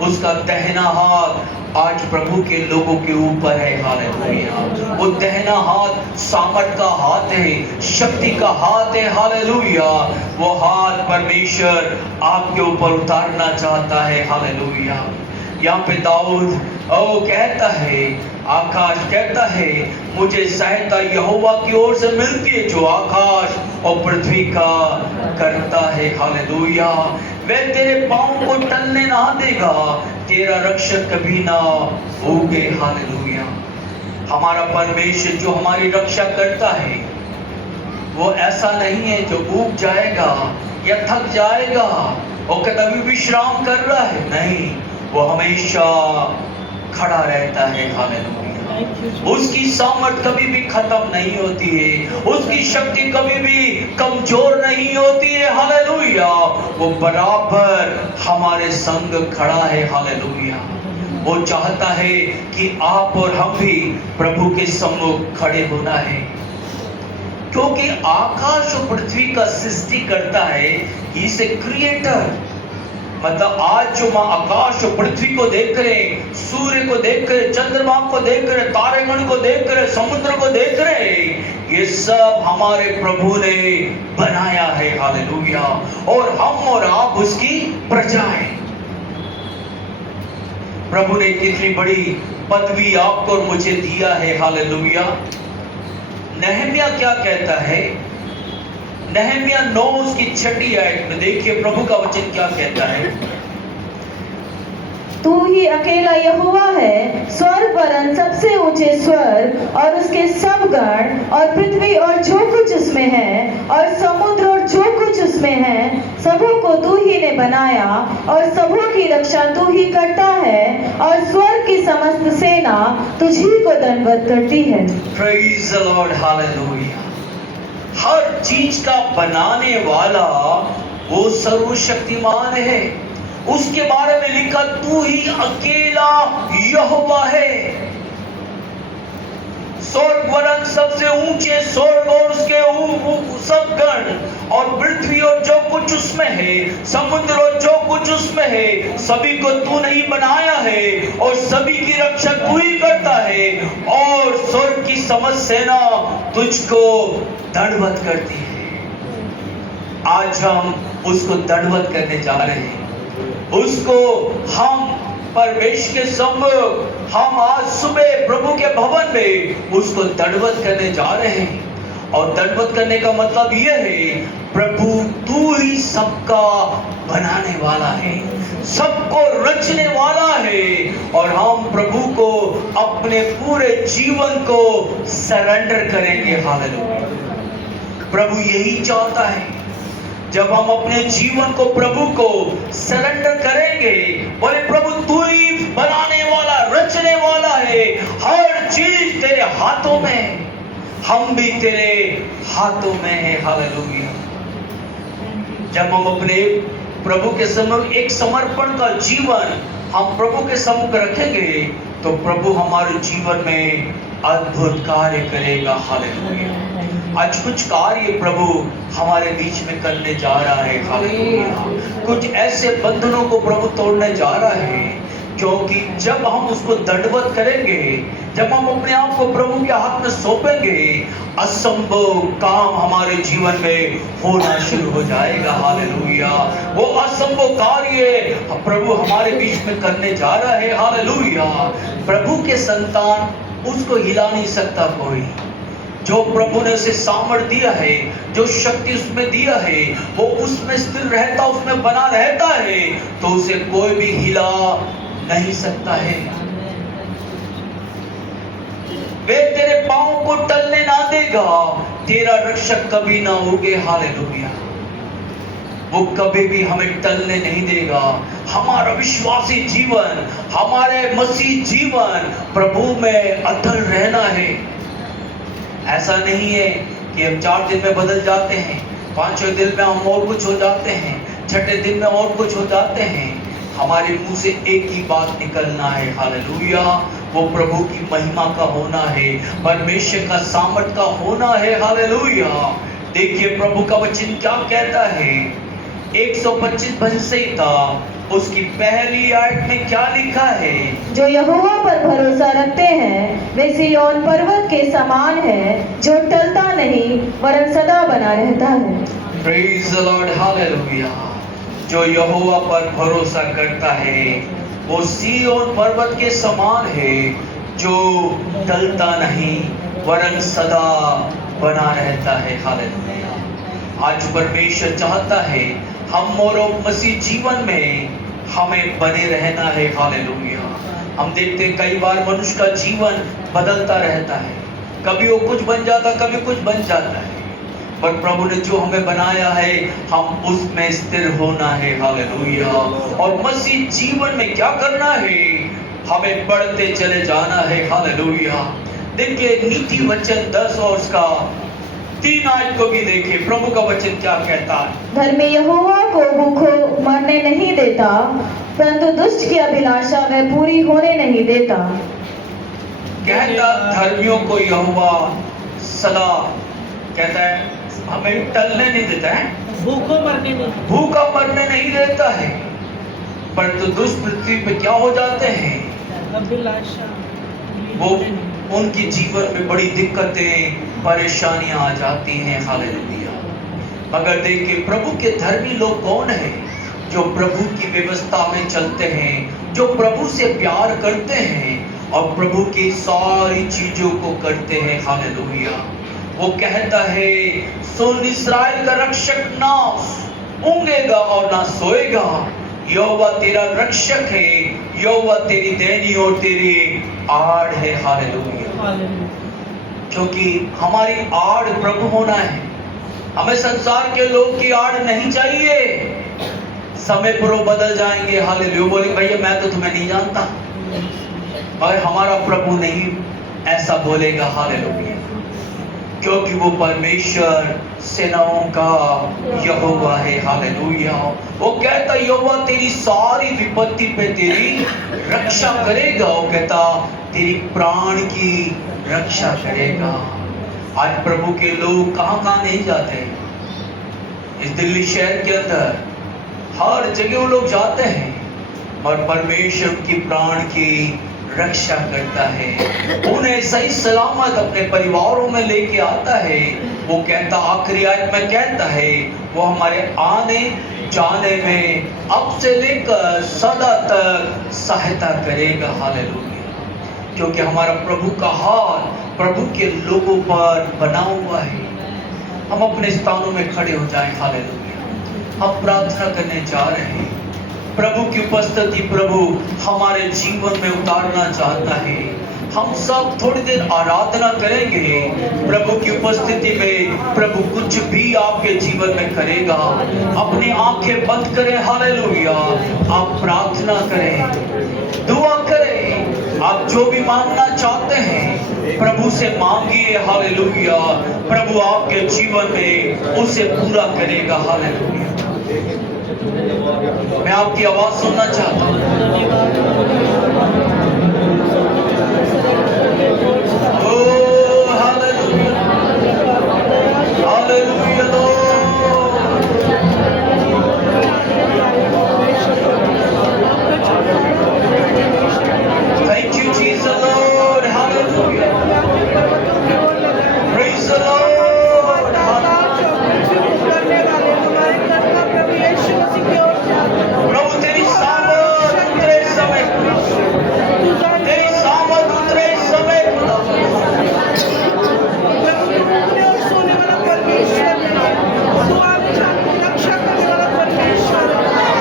उसका दाहिना हाथ आज प्रभु के लोगों के ऊपर है। हालेलुया। वो दाहिना हाथ सामर्थ का हाथ है, शक्ति का हाथ है। हालेलुया। वो हाथ परमेश्वर आपके ऊपर उतारना चाहता है। हालेलुया। यहाँ पे दाऊद कहता है, आकाश कहता है, मुझे सहायता यहोवा की ओर से मिलती है, जो आकाश और पृथ्वी का करता है। हालेलुया। वह तेरे पांव को टलने ना देगा, तेरा रक्षक कभी ना होगे। हालेलुया। हमारा परमेश्वर जो हमारी रक्षा करता है, वो ऐसा नहीं है जो ऊब जाएगा या थक जाएगा और कभी विश्राम कर रहा है। नहीं, वो हमेशा खड़ा रहता है। हालेलुया। उसकी सामर्थ कभी भी खत्म नहीं होती है, उसकी शक्ति कभी भी कमजोर नहीं होती है। हालेलुया। वो बराबर हमारे संग खड़ा है। हालेलुया। वो चाहता है कि आप और हम भी प्रभु के सम्मुख खड़े होना है, क्योंकि आकाश और पृथ्वी का सृष्टि करता है, ही इज ए क्रिएटर। मतलब आज जो हम आकाश और पृथ्वी को देख रहे हैं, सूर्य को देख रहे, चंद्रमा को देख रहे, तारेगण को देख रहे, समुद्र को देख रहे, ये सब हमारे प्रभु ने बनाया है, हालेलुया। और हम और आप उसकी प्रजा हैं। प्रभु ने कितनी बड़ी पदवी आपको और मुझे दिया है, हालेलुया। नहम्या क्या कहता है? नहम्या 9 उसकी 6 आयत में देखिए प्रभु का वचन क्या कहता है। तू ही अकेला यहोवा है, स्वर्ग वरन सबसे ऊंचे स्वर्ग और उसके सब गण और पृथ्वी और जो कुछ उसमें है और समुद्र और जो कुछ उसमें है, सबों को तू ही ने बनाया और सबों की रक्षा तू ही करता है और स्वर्ग की समस्त सेना तुझी को दंडवत करती है। Praise the Lord, hallelujah। हर चीज का बनाने वाला वो सर्वशक्तिमान है। उसके बारे में लिखा, तू ही अकेला यहोवा है। स्वर्ग वरन सबसे ऊंचे स्वर्ग और उसके सब गण और पृथ्वी और जो कुछ उसमें है, समुद्र और जो कुछ उसमें है, सभी को तू नहीं बनाया है और सभी की रक्षा तू ही करता है और स्वर्ग की समस्त सेना तुझको दंडवत करती है। आज हम उसको दंडवत करने जा रहे हैं। उसको हम परमेश्वर के सम्मुख हम आज सुबह प्रभु के भवन में उसको दंडवत करने जा रहे हैं। और दंडवत करने का मतलब यह है, प्रभु तू ही सबका बनाने वाला है, सबको रचने वाला है और हम प्रभु को अपने पूरे जीवन को सरेंडर करेंगे। हालेलुया। प्रभु यही चाहता है, जब हम अपने जीवन को प्रभु को सरेंडर करेंगे, बोले प्रभु तू ही बनाने वाला, रचने वाला है, हर चीज तेरे हाथों में, हम भी तेरे हाथों में है। हालेलुया। जब हम अपने प्रभु के सम्मुख एक समर्पण का जीवन हम प्रभु के सम्मुख रखेंगे, तो प्रभु हमारे जीवन में अद्भुत कार्य करेगा। हालेलुया। आज कुछ कार्य प्रभु हमारे बीच में करने जा रहा है। हालेलुया। कुछ ऐसे बंधनों को प्रभु तोड़ने जा रहा है, क्योंकि जब हम उसको दंडवत करेंगे, जब हम अपने आप को प्रभु के हाथ में सौंपेंगे, असंभव काम हमारे जीवन में होना शुरू हो जाएगा। हालेलुया। वो असंभव कार्य प्रभु हमारे बीच में करने जा रहा है। हालेलुया। प्रभु के संतान उसको हिला नहीं सकता कोई। जो प्रभु ने उसे सामर्थ दिया है, जो शक्ति उसमें दिया है, वो उसमें स्थिर रहता, उसमें बना रहता है, तो उसे कोई भी हिला नहीं सकता है। वे तेरे पांव को टलने ना देगा, तेरा रक्षक कभी ना होगे। हालेलुया। वो कभी भी हमें टलने नहीं देगा। हमारा विश्वासी जीवन, हमारे मसीह जीवन प्रभु में अटल रहना है। ऐसा नहीं है कि हम 4 दिन में बदल जाते हैं, 5वें दिन में हम और कुछ हो जाते हैं, 6ठे दिन में और कुछ हो जाते हैं। हमारे मुंह से एक ही बात निकलना है, हालेलुया। वो प्रभु की महिमा का होना है, परमेश्वर का सामर्थ का होना है। हालेलुया। देखिए प्रभु का वचन क्या कहता है। 125 भजन संहिता उसकी पहली आयत में क्या लिखा है? जो यहोवा पर भरोसा रखते हैं वे सिय्योन पर्वत के समान है, जो टलता नहीं वरन सदा बना रहता है। Praise the Lord. हालेलुया। जो यहोवा पर भरोसा करता है वो सिय्योन पर्वत के समान है, जो टलता नहीं वरन सदा बना रहता है। हालेलुया। आज परमेश्वर चाहता है हम और मसीह जीवन में हमें बने रहना है। हालेलुया। हम देखते हैं कई बार मनुष्य का जीवन बदलता रहता है, कभी वो कुछ बन जाता, कभी कुछ बन जाता है, पर प्रभु ने जो हमें बनाया है हम उसमें स्थिर होना है। हालेलुया। और मसीह जीवन में क्या करना है? हमें बढ़ते चले जाना है। हालेलुया। देखिए नीति वचन 10 और उसका 3 आयत को भी देखे, प्रभु का वचन क्या कहता है। धर्मी यहोवा को भूखों मरने नहीं देता, परंतु दुष्ट की अभिलाषा वह पूरी होने नहीं देता। कहता धर्मियों को यहोवा सदा कहता है हमें टलने नहीं देता है, भूखा मरने नहीं देता है, परंतु दुष्ट पृथ्वी पे क्या हो जाते हैं, वो उनके जीवन में बड़ी दिक्कतें परेशानियां आ जाती हैं। हालेलुया। मगर देखिए प्रभु के धर्मी लोग कौन हैं? जो प्रभु की व्यवस्था में चलते हैं, जो प्रभु से प्यार करते हैं और प्रभु की सारी चीजों को करते हैं। हालेलुया। वो कहता है सुन इस्राएल का रक्षक ना ऊँघेगा और ना सोएगा, यहोवा तेरा रक्षक है, यहोवा तेरी दैनी और तेरी आड़ है। हालेलुया। क्योंकि हमारी आड़ प्रभु होना है, हमें संसार के लोग की आड़ नहीं चाहिए। समय पर वो बदल जाएंगे। हालेलुया। बोले भैया मैं तो तुम्हें नहीं जानता, और हमारा प्रभु नहीं ऐसा बोलेगा। हालेलुया। क्योंकि वो परमेश्वर सेनाओं का यहोवा है। हालेलुया। वो कहता यहोवा तेरी सारी विपत्ति पे तेरी रक्षा करेगा। वो कहता तेरी प्राण की रक्षा करेगा। आज प्रभु के लोग कहां नहीं जाते, इस दिल्ली शहर के अंदर हर जगह वो लोग जाते हैं, और परमेश्वर की प्राण की रक्षा करता है, उन्हें सही सलामत अपने परिवारों में लेके आता है। वो कहता आखिरी आयत में कहता है वो हमारे आने जाने में अब से लेकर सदा तक सहायता करेगा। हालेलुया। क्योंकि हमारा प्रभु का हाथ प्रभु के लोगों पर बना हुआ है। हम अपने स्थानों में खड़े हो जाएं। हालेलुया। हम प्रार्थना करने जा रहे हैं। प्रभु की उपस्थिति प्रभु हमारे जीवन में उतारना चाहता है। हम सब थोड़ी देर आराधना करेंगे। प्रभु की उपस्थिति में प्रभु कुछ भी आपके जीवन में करेगा। अपनी आंखें बंद करें। हालेलुया। आप प्रार्थना करें, दुआ करें। आप जो भी मांगना चाहते हैं प्रभु से मांगिए। हालेलुया। प्रभु आपके जीवन में उसे पूरा करेगा। हालेलुया। मैं आपकी आवाज सुनना चाहता हूँ। Oh hallelujah, hallelujah Thank you Jesus Lord. Hallelujah. Praise the Lord. प्रभु तेरी सामर्थ उतरे समय, तेरी सामर्थ उतरे समय खुदा। सोने वाला परमेश्वर, तू आगे जाकर रक्षा करने वाला परमेश्वर,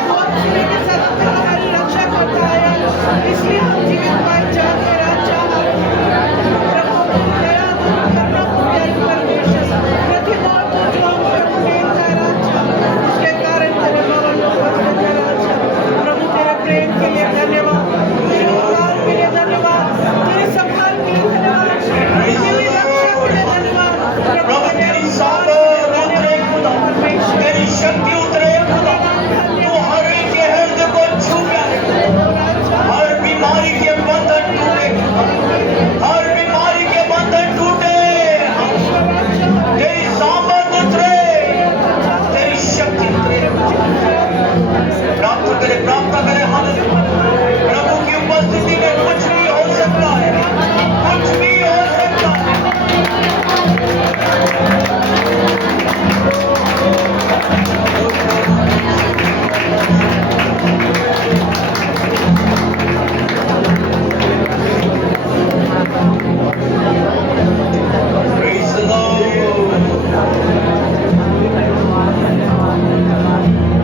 तू अपने के साथ हमारी रक्षा करता है। इसलिए हम जीवित पाए जाते राजा प्रभु दया करना प्यारे परमेश्वर, प्रतिभा को जो हम प्रभु देता है राजा, उसके कारण तेरे भवन में उपस्थित है राजा। प्रभु तेरे प्रेम के लिए धन्यवाद, तेरे उद्धार के लिए धन्यवाद, तेरे संभाल के लिए धन्यवाद, तेरी रक्षा के लिए धन्यवाद। प्रभु तेरी सामर्थ उतरे खुदा, तेरी शक्ति उतरे खुदा। तू हर एक के हृदय को छूए, हर बीमारी के बंधन टूटे, हर बीमारी के बंधन टूटे। तेरी सामर्थ उतरे, तेरी शक्ति उतरे। प्राप्त करे, प्राप्त करे। हालेलुया। प्रभु की उपस्थिति में कुछ भी हो सकता है, कुछ भी हो सकता है। Praise the Lord.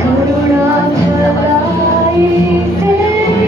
करुणा भलाई तेरी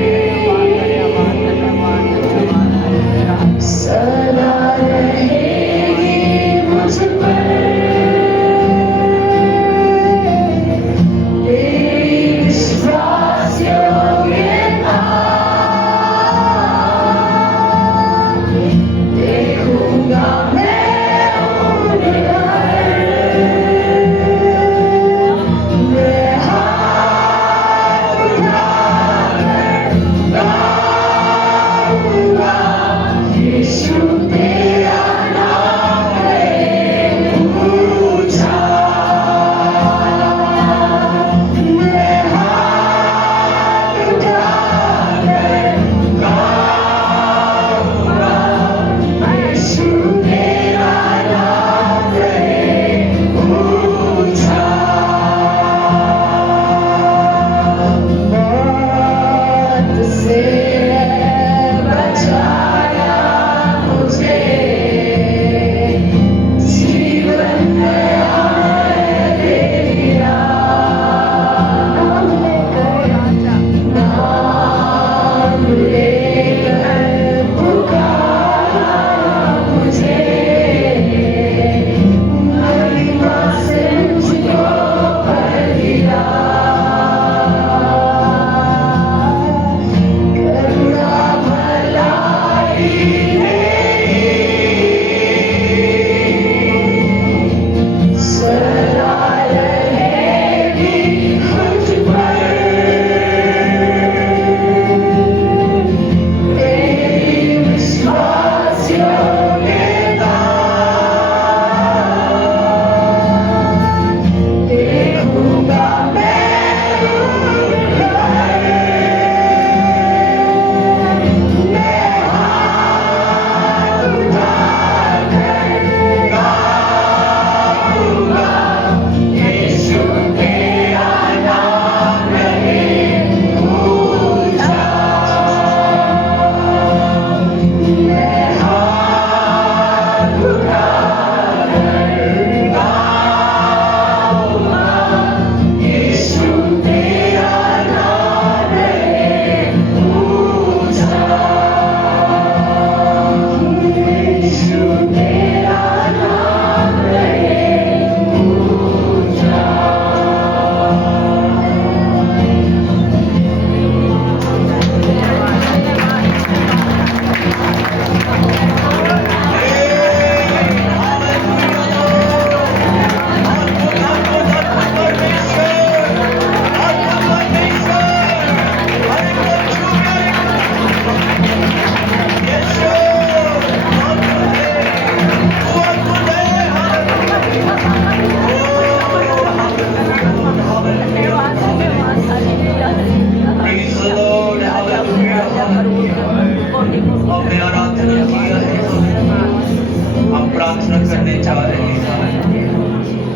होने जा रहे हैं।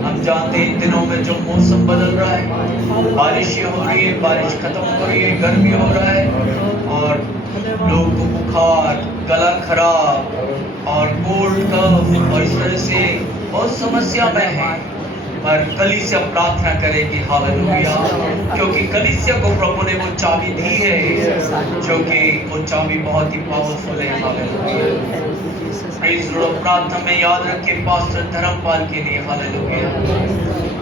हम जानते हैं इन दिनों में जो मौसम बदल रहा है, बारिशें हो रही है, बारिश खत्म हो रही है, गर्मी हो रहा है और लोगों को बुखार, गला खराब और कोल्ड कफ और इस तरह से बहुत समस्या में है। पर कलीसिया प्रार्थना करेगी हालेलुया, क्योंकि कलीसिया को प्रभु ने वो चाबी दी है, जो कि वो चाबी बहुत ही पावरफुल है। हालेलुया। Praise Lord. प्रार्थना में याद रखें पास्टर धर्मपाल के लिए हालेलुया।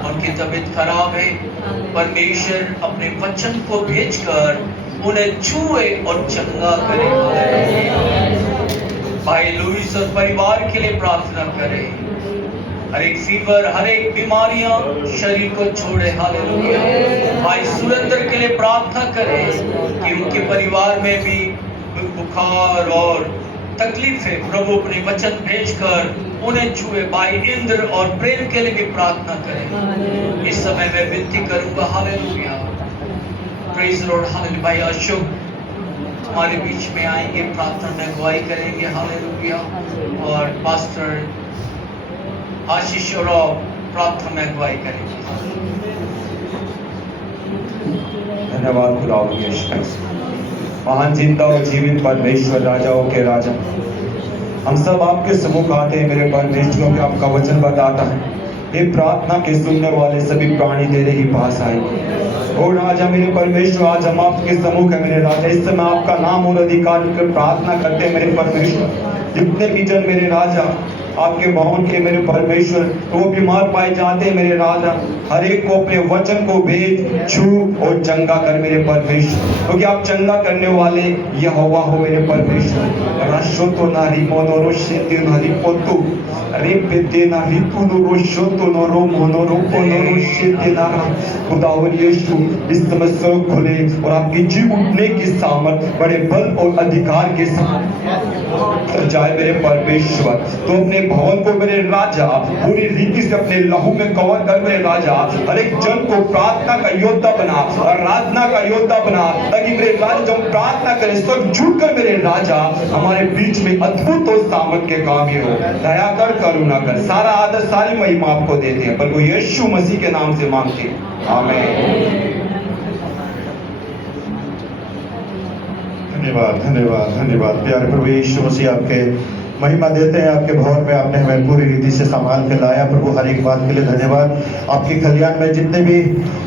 उनकी तबीयत खराब है, परमेश्वर अपने वचन को भेजकर उन्हें छुए और चंगा करे। भाई लुइस और परिवार के लिए प्रार्थना करें। हर एक फीवर, हर एक बीमारियां शरीर को छोड़े हालेलुया। भाई सुरेंद्र के लिए प्रार्थना करें कि उनके परिवार में भी बुखार और तकलीफ है, प्रभु अपने वचन भेजकर उन्हें छुए। भाई इंद्र और प्रेम के लिए भी प्रार्थना करें। इस समय मैं विनती करूंगा हालेलुया। Praise Lord. हालेलुया। भाई अशोक हमारे बीच में आएंगे, प्रार्थना में अगुवाई करेंगे हालेलुया। और पास्टर आशीष राव प्रार्थना में अगुवाई करेंगे। धन्यवाद खुदा यीशु। महान जिंदा और जीवित परमेश्वर, राजाओं के राजा, हम सब आपके सम्मुख आते हैं मेरे परमेश्वर, के आपका वचन बताता है ये प्रार्थना के सुनने वाले सभी प्राणी तेरे ही पास आए। और राजा मेरे परमेश्वर, आज हम आपके सम्मुख है मेरे राजा। इस समय आपका नाम और अधिकार कर प्रार्थना करते हैं मेरे परमेश्वर। जितने भी जन मेरे राजा आपके भवन के मेरे परमेश्वर वो बीमार पाए जाते हैं मेरे राजा, हर एक को अपने वचन को भेज, छू और चंगा कर मेरे परमेश्वर, क्योंकि आप चंगा करने वाले यहोवा हो मेरे परमेश्वर। राशो तो नारी मोनोरो शेते नारी पोतु अरे पेते नारी तू नो रोशो तो नोरो मोनोरो कोनोरो शेते नारा। खुदावन यीशु इस समय सब खुले और आपकी जी उठने की सामर्थ बड़े बल और अधिकार के साथ जाए मेरे परमेश्वर। तो अपने भवन को मेरे राजा पूरी रीति से अपने लहू में कवर कर मेरे राजा। हर एक जन को प्रार्थना का योद्धा बना, आराधना का योद्धा बना, ताकि मेरे राजा जब प्रार्थना करें सब जुट कर मेरे राजा हमारे बीच में अद्भुत और सामर्थ के काम ही हो। दया कर, करुणा कर, सारा आदर सारी महिमा आपको देते हैं प्रभु यीशु मसीह के नाम से मांगते हैं, आमीन। धन्यवाद धन्यवाद धन्यवाद। प्यारे प्रभु यीशु मसीह आपके महिमा देते हैं। आपके भवन में आपने हमें पूरी रीति से संभाल के लाया प्रभु, हर एक बात के लिए धन्यवाद। आपकी कल्याण में जितने भी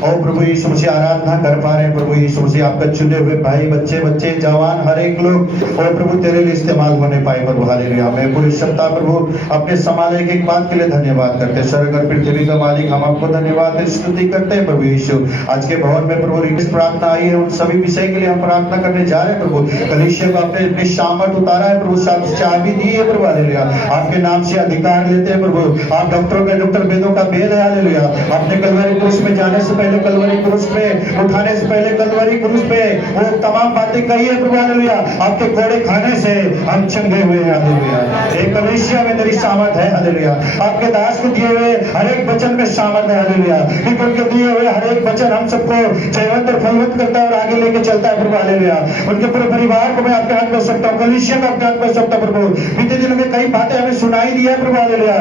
और प्रभु यीशु मसीह आराधना कर पा रहे हैं प्रभु यीशु मसीह, आपका चुने हुए भाई बच्चे जवान हर एक लोग और प्रभु तेरे लिए इस्तेमाल होने पाए प्रभु। हालेलुया। हमें पूरी सप्ताह प्रभु अपने संभाले एक एक बात के लिए धन्यवाद करते हैं। स्वर्ग और पृथ्वी का मालिक हम आपको धन्यवाद स्तुति करते हैं प्रभु यीशु। आज के भवन में प्रभु रिक्स प्रार्थना आई है, उन सभी विषय के लिए हम प्रार्थना करने जा रहे हैं प्रभु। कलीसिया को आपने अपनी सामर्थ उतारा है प्रभु, चाबी दी है प्रभु। हालेलुया। आपके नाम से अधिकार लेते हैं प्रभु। आप डॉक्टरों के डॉक्टर, वेदों का वेद है। हालेलुया। आपने कलवरी क्रूस में जाने से पहले, कलवरी क्रूस पे उठाने से पहले, कलवरी क्रूस पे वो तमाम बातें कही है प्रभु। हालेलुया। आपके कोड़े खाने से हम चंगे हुए हैं। हालेलुया। एक कलीसिया में तेरी सामर्थ है। हालेलुया। आपके दास को दिए हुए हर एक वचन में सामर्थ है। हालेलुया। उनके दिए हुए हर एक वचन हम सबको जयवंत और फलवंत करता है और आगे लेके चलता है प्रभु। हालेलुया। उनके पूरे परिवार को मैं आपके हाथ में सकता हूँ, कलीसिया को आपके हाथ में सकता हूँ प्रभु। बीते दिनों में कई बातें हमें सुनाई दी है प्रभु। हालेलुया।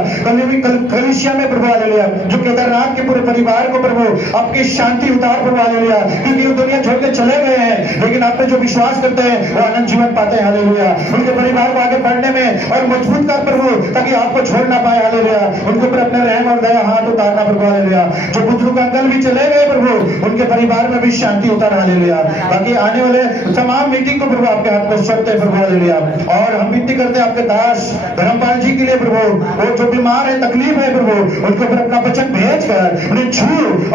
कलीसिया में प्रभु। हालेलुया। जो केदारनाथ के पूरे परिवार को प्रभु आपकी शांति उतार प्रभु। हालेलुया। क्योंकि वो दुनिया छोड़ के चले गए हैं, लेकिन आप पे जो विश्वास करते हैं वो अनंत जीवन पाते हैं। हालेलुया। उनके परिवार को आगे बढ़ने में और मजबूत कर प्रभु, ताकि आपको छोड़ ना पाए। हालेलुया। उनके ऊपर अपने रहम और दया हाथ उतारना प्रभु। हालेलुया। जो बुजुर्ग अंकल भी चले गए प्रभु, उनके परिवार में भी शांति उतार। हालेलुया। ताकि आने वाले तमाम मीटिंग को प्रभु आपके हाथ में सौंपते प्रभु। हालेलुया। और हम विनती करते हैं आपके दास धर्मपाल जी के लिए प्रभु, वो जो बीमार है, तकलीफ है प्रभु, उनके ऊपर अपना वचन भेज कर उन्हें छू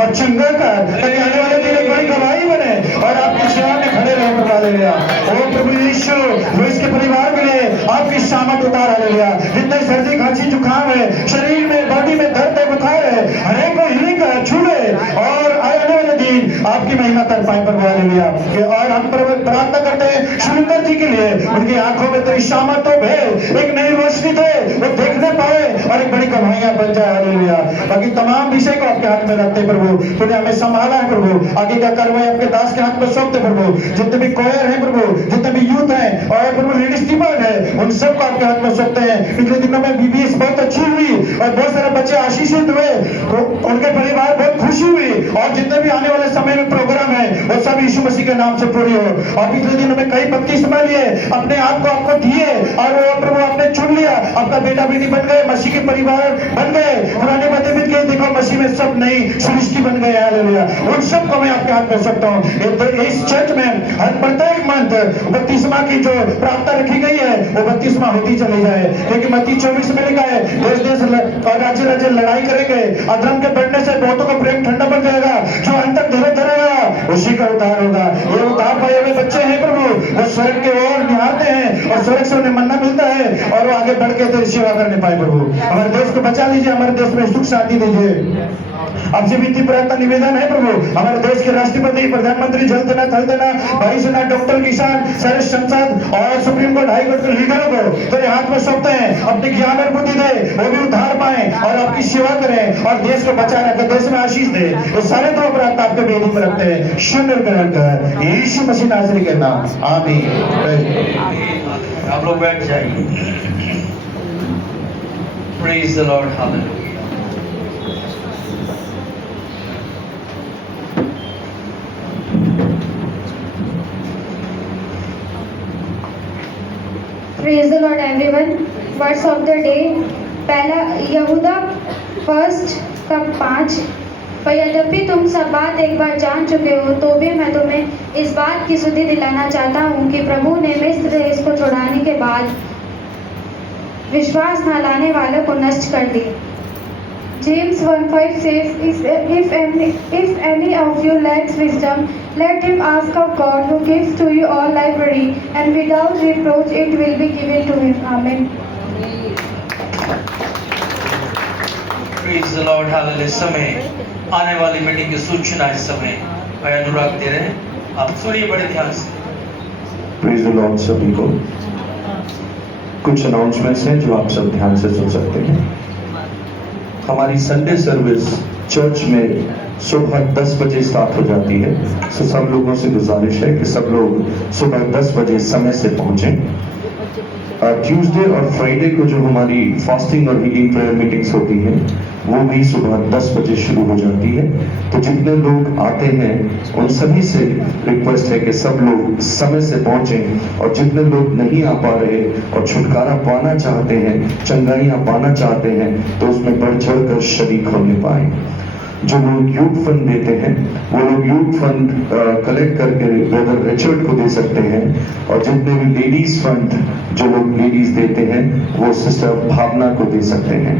और चंगा कर, ताकि आने वाले दिन एक बड़ी गवाही बने और आपकी सेवा में खड़े रहे प्रभु। हालेलुया। ओ प्रभु यीशु, वो इसके परिवार के लिए आपकी सामर्थ उतार। हालेलुया। जितने सर्दी खांसी जुकाम है, शरीर में बॉडी में दर्द है, बुखार है, हर एक को हीलिंग कर, छूले और आने वाले दिन आपकी महिमा कर पाए प्रभु। हालेलुया। और हम प्रार्थना करते हैं सुरेंद्र जी के लिए, उनकी आंखों में तेरी सामर्थ हो, एक नई रोशनी दे, वो देखने पाए और एक बड़ी कमाइयां बन जाए। हालेलुया। बाकी तमाम विषय को आपके हाथ में रखते हैं प्रभु, तूने हमें संभाला है प्रभु, आगे का कार्रवाई आपके दास के हाथ में सौंपते प्रभु, जितने भी कोयर है प्रभु, जितने भी यूथ है और प्रभु लेडीज टीम है, उन सबको आपके हाथ में सौंपते हैं। पिछले दिनों में बीबीएस बहुत अच्छी हुई और बहुत सारे बच्चे आशीषित हुए, तो उनके परिवार बहुत खुशी हुई, और जितने भी आने वाले समय में प्रोग्राम है वो सब यीशु मसीह के नाम से पूरी हो। और पिछले दिनों में कई बपतिस्मा लिए, अपने आप को आपको दिए, और वो प्रभु आपने चुन लिया, आपका बेटा बेटी बन गए, मसीह के परिवार बन गए, पुराने बातें मिट गए, देखो मसीह में सब नई सृष्टि बन गए। हालेलुया। उन सबको मैं आपके हाथ में सकता हूँ। इस चर्च में हर प्रत्येक मंथ बपतिस्मा की जो प्रार्थना रखी गई है वो बपतिस्मा होती चली जाए, क्योंकि मत्ती 24 में लिखा है देश देश और राज्य राज्य लड़ाई करेंगे, अधर्म के बढ़ने से बहुतों का प्रेम ठंडा पड़ जाएगा, जो अंत तक धीरे धरेगा उसी का उद्धार होगा। ये उद्धार पाए हुए बच्चे हैं प्रभु, वो स्वर्ग के ओर निहारते हैं और स्वर्ग से उन्हें मन्ना मिलता है और वो आगे बढ़ के तेरी सेवा करने पाए। प्रभु हमारे देश को बचा लीजिए, हमारे देश में सुख शांति दीजिए। आपसे विनती प्रार्थना निवेदन है प्रभु, हमारे देश के राष्ट्रपति, प्रधानमंत्री, जल देना, थल देना, वायुसेना, डॉक्टर, किसान, सारे संसद और सुप्रीम कोर्ट, हाई कोर्ट के लीडरों को तेरे हाथ में सौंपते हैं। अपने ज्ञान और बुद्धि दे, वो भी उद्धार पाए और आपकी सेवा करें और देश को बचा रखे, देश में आशीष दे। वो सारे दो प्रार्थना आपके वेदी में रखते हैं, शून्य ग्रहण कर यीशु मसीह नासरी के नाम, आमीन। आप लोग बैठ जाइए। Praise the Lord, hallelujah. Praise the Lord everyone. Verse of the day, पहला यहूदा 1:5। पर यद्यपि तुम सब बात एक बार जान चुके हो, तो भी मैं तुम्हें इस बात की सुधि दिलाना चाहता हूँ कि प्रभु ने मिस्र देश को छुड़ाने के बाद विश्वास न लाने वालों को नष्ट कर दी। James 1:5 says, if any of you lacks wisdom, let him ask of God, who gives to you all liberally and without reproach, it will be given to him. Amen. Praise the Lord, hallelujah। समय आने वाली meeting की सूचना इस समय भाई अनुराग दे रहे हैं, आप सुनिए बड़े ध्यान से। Praise the Lord. सभी को कुछ अनाउंसमेंट्स हैं जो आप सब ध्यान से सुन सकते हैं। हमारी संडे सर्विस चर्च में सुबह 10 बजे स्टार्ट हो जाती है, तो सब लोगों से गुजारिश है कि सब लोग सुबह 10 बजे समय से पहुंचें। ट्यूसडे और फ्राइडे को जो हमारी फास्टिंग और हीलिंग प्रेयर मीटिंग्स होती हैं वो भी सुबह 10 बजे शुरू हो जाती है। तो जितने लोग आते हैं उन सभी से रिक्वेस्ट है कि सब लोग समय से पहुंचें, और जितने लोग नहीं आ पा रहे और छुटकारा पाना चाहते हैं, चंगाइयाँ पाना चाहते हैं, तो उसमें बढ़ चढ़ कर शरीक होने पाए। जो लोग यूथ फंड देते हैं वो लोग यूथ फंड कलेक्ट करके ब्रदर रिचर्ड को दे सकते हैं, और जितने भी लेडीज फंड जो लोग लेडीज देते हैं वो सिस्टर भावना को दे सकते हैं।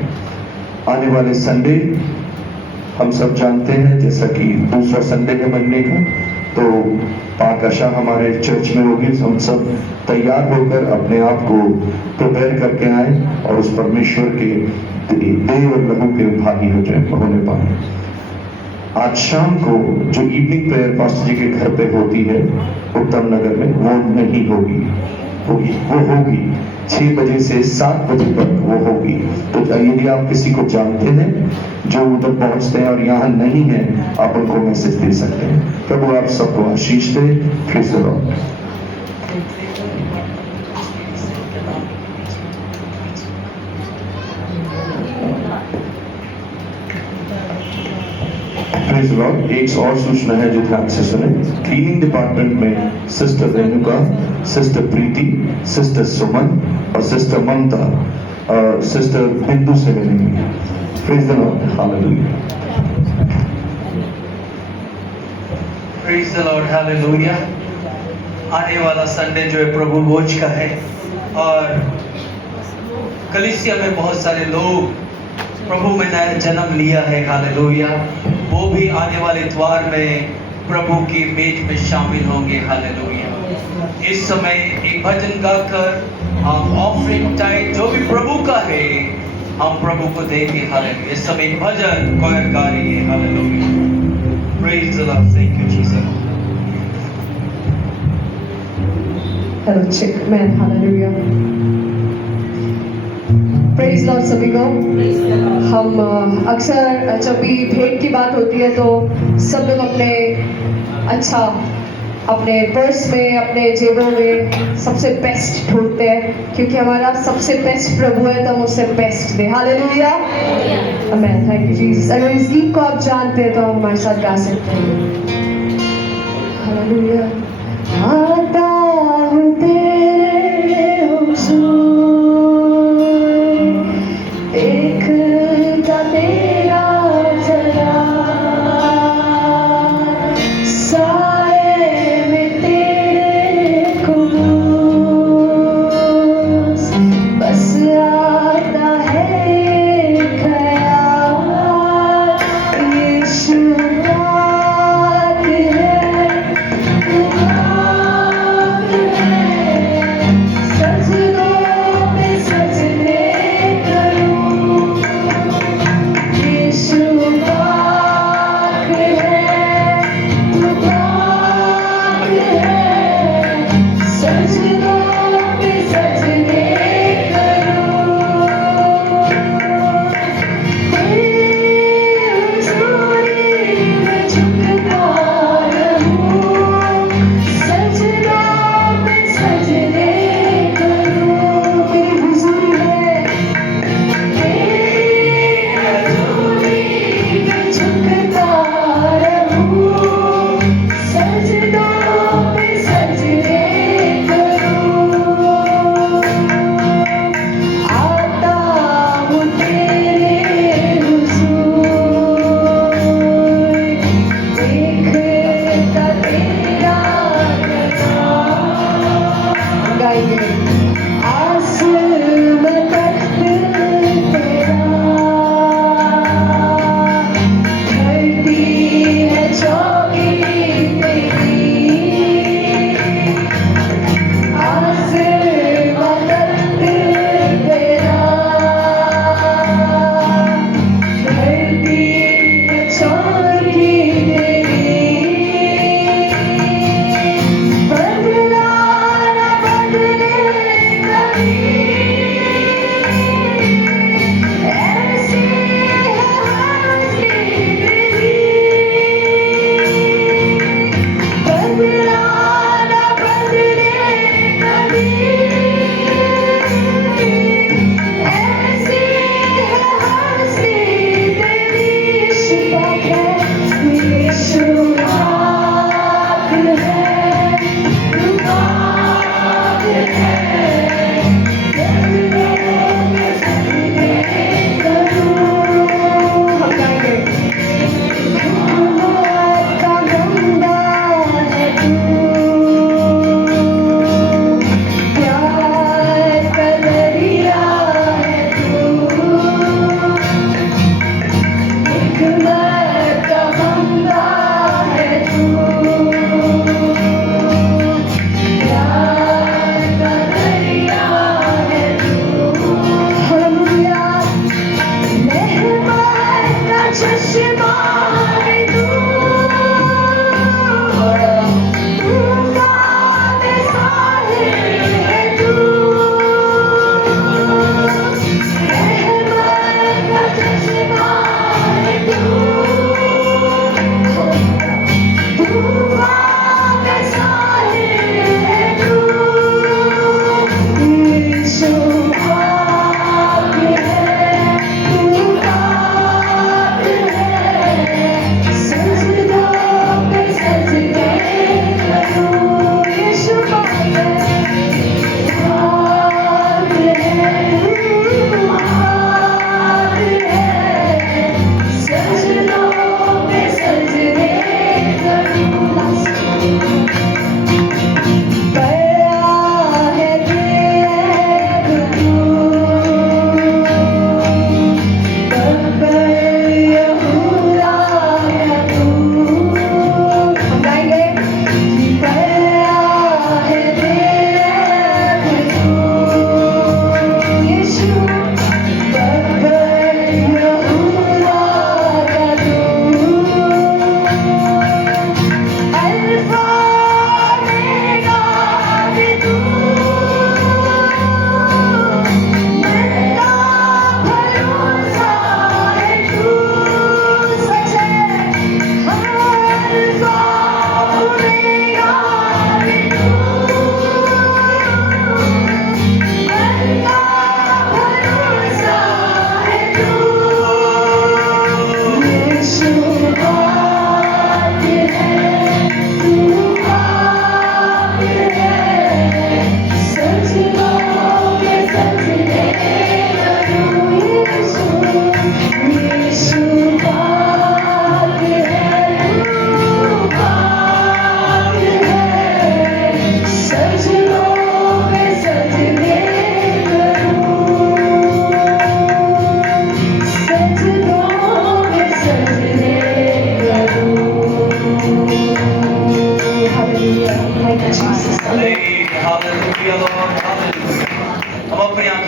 आने वाले संडे हम सब जानते हैं, जैसा कि दूसरा संडे है महीने का, तो पाक आशा हमारे चर्च में होगी। हम सब तैयार होकर अपने आप को प्रिपेयर करके आए और उस परमेश्वर के देह और लहू के भागी होने पाए। आज शाम को जो इवनिंग प्रेयर पास्टर जी के घर पे होती है उत्तम नगर में, वो नहीं होगी, वो होगी 6 बजे से 7 बजे तक वो होगी। तो यदि आप किसी को जानते हैं जो उधर पहुंचते हैं और यहाँ नहीं है, आप उनको मैसेज दे सकते हैं। प्रभु आप सबको आशीष दे। Praise the Lord. Praise the Lord. एक और सूचना है जो ध्यान से सुने। क्लीनिंग डिपार्टमेंट में sister Renuka, sister Preeti, sister Suman और सिस्टर ममता सिस्टर बिंदु से मिलेंगे। Praise the Lord, hallelujah. Praise the Lord, hallelujah. आने वाला संडे जो है प्रभु भोज का है, और कलीसिया में बहुत सारे लोग प्रभु में नया जन्म लिया है, हालेलुया। वो भी आने वाले इतवार में प्रभु की मेज में शामिल होंगे, हालेलुया। इस समय एक भजन गाकर हम ऑफरिंग टाइम जो भी प्रभु का है हम प्रभु को देंगे, हालेलुया। इस समय एक भजन कोयर गा रही है, hallelujah. Praise the Lord, thank you Jesus. Hello, check, man, hallelujah. Praise Lord सभी को। हम अक्सर जब भी भेंट की बात होती है तो सब लोग अपने पर्स में, अपने जेबों में सबसे बेस्ट ढूंढते हैं, क्योंकि हमारा सबसे बेस्ट प्रभु है तो हम उससे बेस्ट दे। हालेलुया, आमीन, थैंक यू जीसस। अगर इस गीत को आप जानते हैं तो आप हमारे साथ गा सकते हैं। हालेलुया। आता हूँ तेरे हुजूर, देखता तेरा जलाल, साए में तेरे कुदूस, बस आता है ये ख्याल, यीशु पाक है, तू पाक है, सजदों पे सजदे करूं, यीशु पाक है, तू पाक है, सजदों पे सजदे करूं, तेरी हुजूरी में झुकता रहूं, सजदों पे सजदे करूं, तेरी हुजूरी है, तेरी हुजूरी में झुकता रहूं, सजदों पे सजदे करूं, आता हूँ तेरे हुजूर, देखता तेरा जलाल। गाएंगे आसमां तख्त तेरा, धरती है चौकी तेरी, आसमां तख्त तेरा, धरती है चौकी तेरी, बदला ना बदले कभी, ऐसी है हस्ती तेरी, बदला ना बदले कभी, ऐसी है हस्ती तेरी, यीशु पाक है, यीशु पाक है, तू पाक है, सजदों पे सजदे करूं। हम गाएंगे, मोहब्बत का गंगा है तू, प्यार का दरिया है तू, हिकमत का बंदा है तू, प्यार का दरिया है तू। हालेलुया, रहमत का चश्मा है तू, तूफान में साहिल है तू, रहमत का चश्मा है तू, तूफान में साहिल है तू, यीशु पाक है, तू पाक है,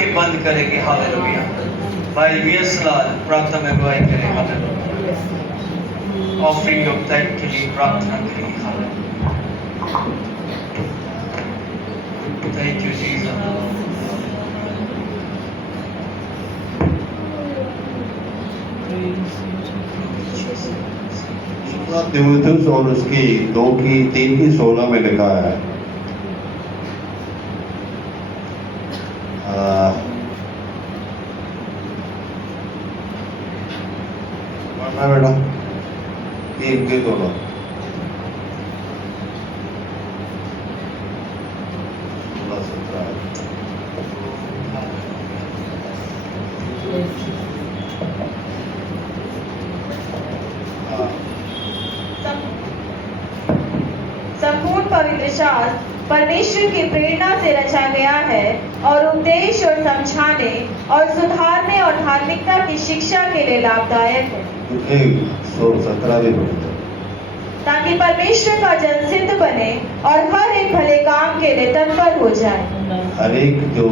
आंखें बंद करेंगे। हालेलुया। भाई वीएस लाल प्रार्थना में अगुवाई करें। हालेलुया। ऑफरिंग ऑफ थैंक के लिए प्रार्थना करें। हालेलुया। Thank you Jesus. तीमुथियुस और उसकी 2:3-16 में लिखा है, पढ़ना बेटा 3:16। संपूर्ण पवित्र शास्त्र परमेश्वर की प्रेरणा से रचा गया है और उपदेश और समझाने और सुधारने और धार्मिकता की शिक्षा के लिए लाभदायक है, 1:17 भी पढ़ते, ताकि परमेश्वर का जन सिद्ध बने और हर एक भले काम के लिए तत्पर हो जाए। हर एक जो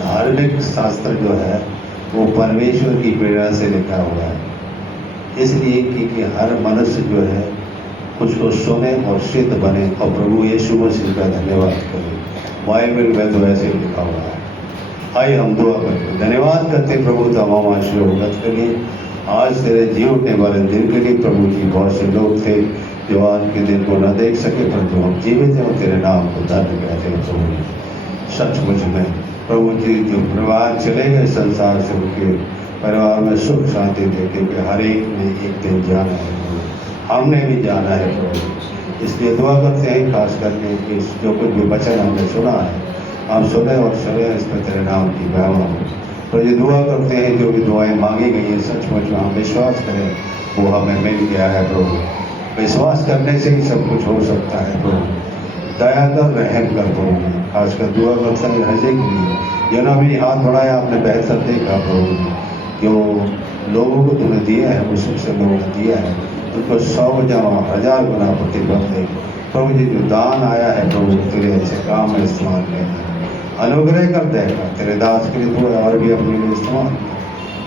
धार्मिक शास्त्र जो है वो परमेश्वर की प्रेरणा से लिखा हुआ है, इसलिए कि हर मनुष्य जो है उसको सुने और सिद्ध बने और प्रभु यीशु मसीह का धन्यवाद करें। बाइबल में तो ऐसे लिखा हुआ है। आइए हम दुआ करते, धन्यवाद करते प्रभु तमाम आशीर्वाद के लिए, आज तेरे जी उठने वाले दिन के लिए। प्रभु जी बहुत से लोग थे जो आज के दिन को न देख सके, परंतु हम जीवित हैं और तेरे नाम को धन्य कहते हैं। प्रभु सचमुच में प्रभु जी जो परिवार चले गए संसार से, उनके परिवार में सुख शांति दे, क्योंकि हर एक ने एक दिन जाना है, हमने भी जाना है प्रभु। इसलिए दुआ करते हैं खास करके कि जो कुछ भी वचन हमने सुना है, हम सुने और सुने इस पर तेरे नाम की महिमा हो। तो ये दुआ करते हैं जो भी दुआएं मांगी गई हैं, सचमुच में हम विश्वास करें वो हमें मिल गया है प्रभु। विश्वास करने से ही सब कुछ हो सकता है प्रभु। दया कर, रहम कर प्रभु। खासकर दुआ करते हैं हजे के लिए, जो ना भी हाथ बढ़ाया आपने बेहतर देखा प्रभु। जो लोगों को तूने दिया है वो सबसे लोगों ने दिया है, उनको 100 जमा 1000 गुना प्रतिफल दे प्रभु जी। जो दान आया है प्रभु तेरे अच्छे काम में इस्तेमाल करना, अनुग्रह कर देगा तेरे दास के लिए, तो और भी अपने लिए इस्तेमाल,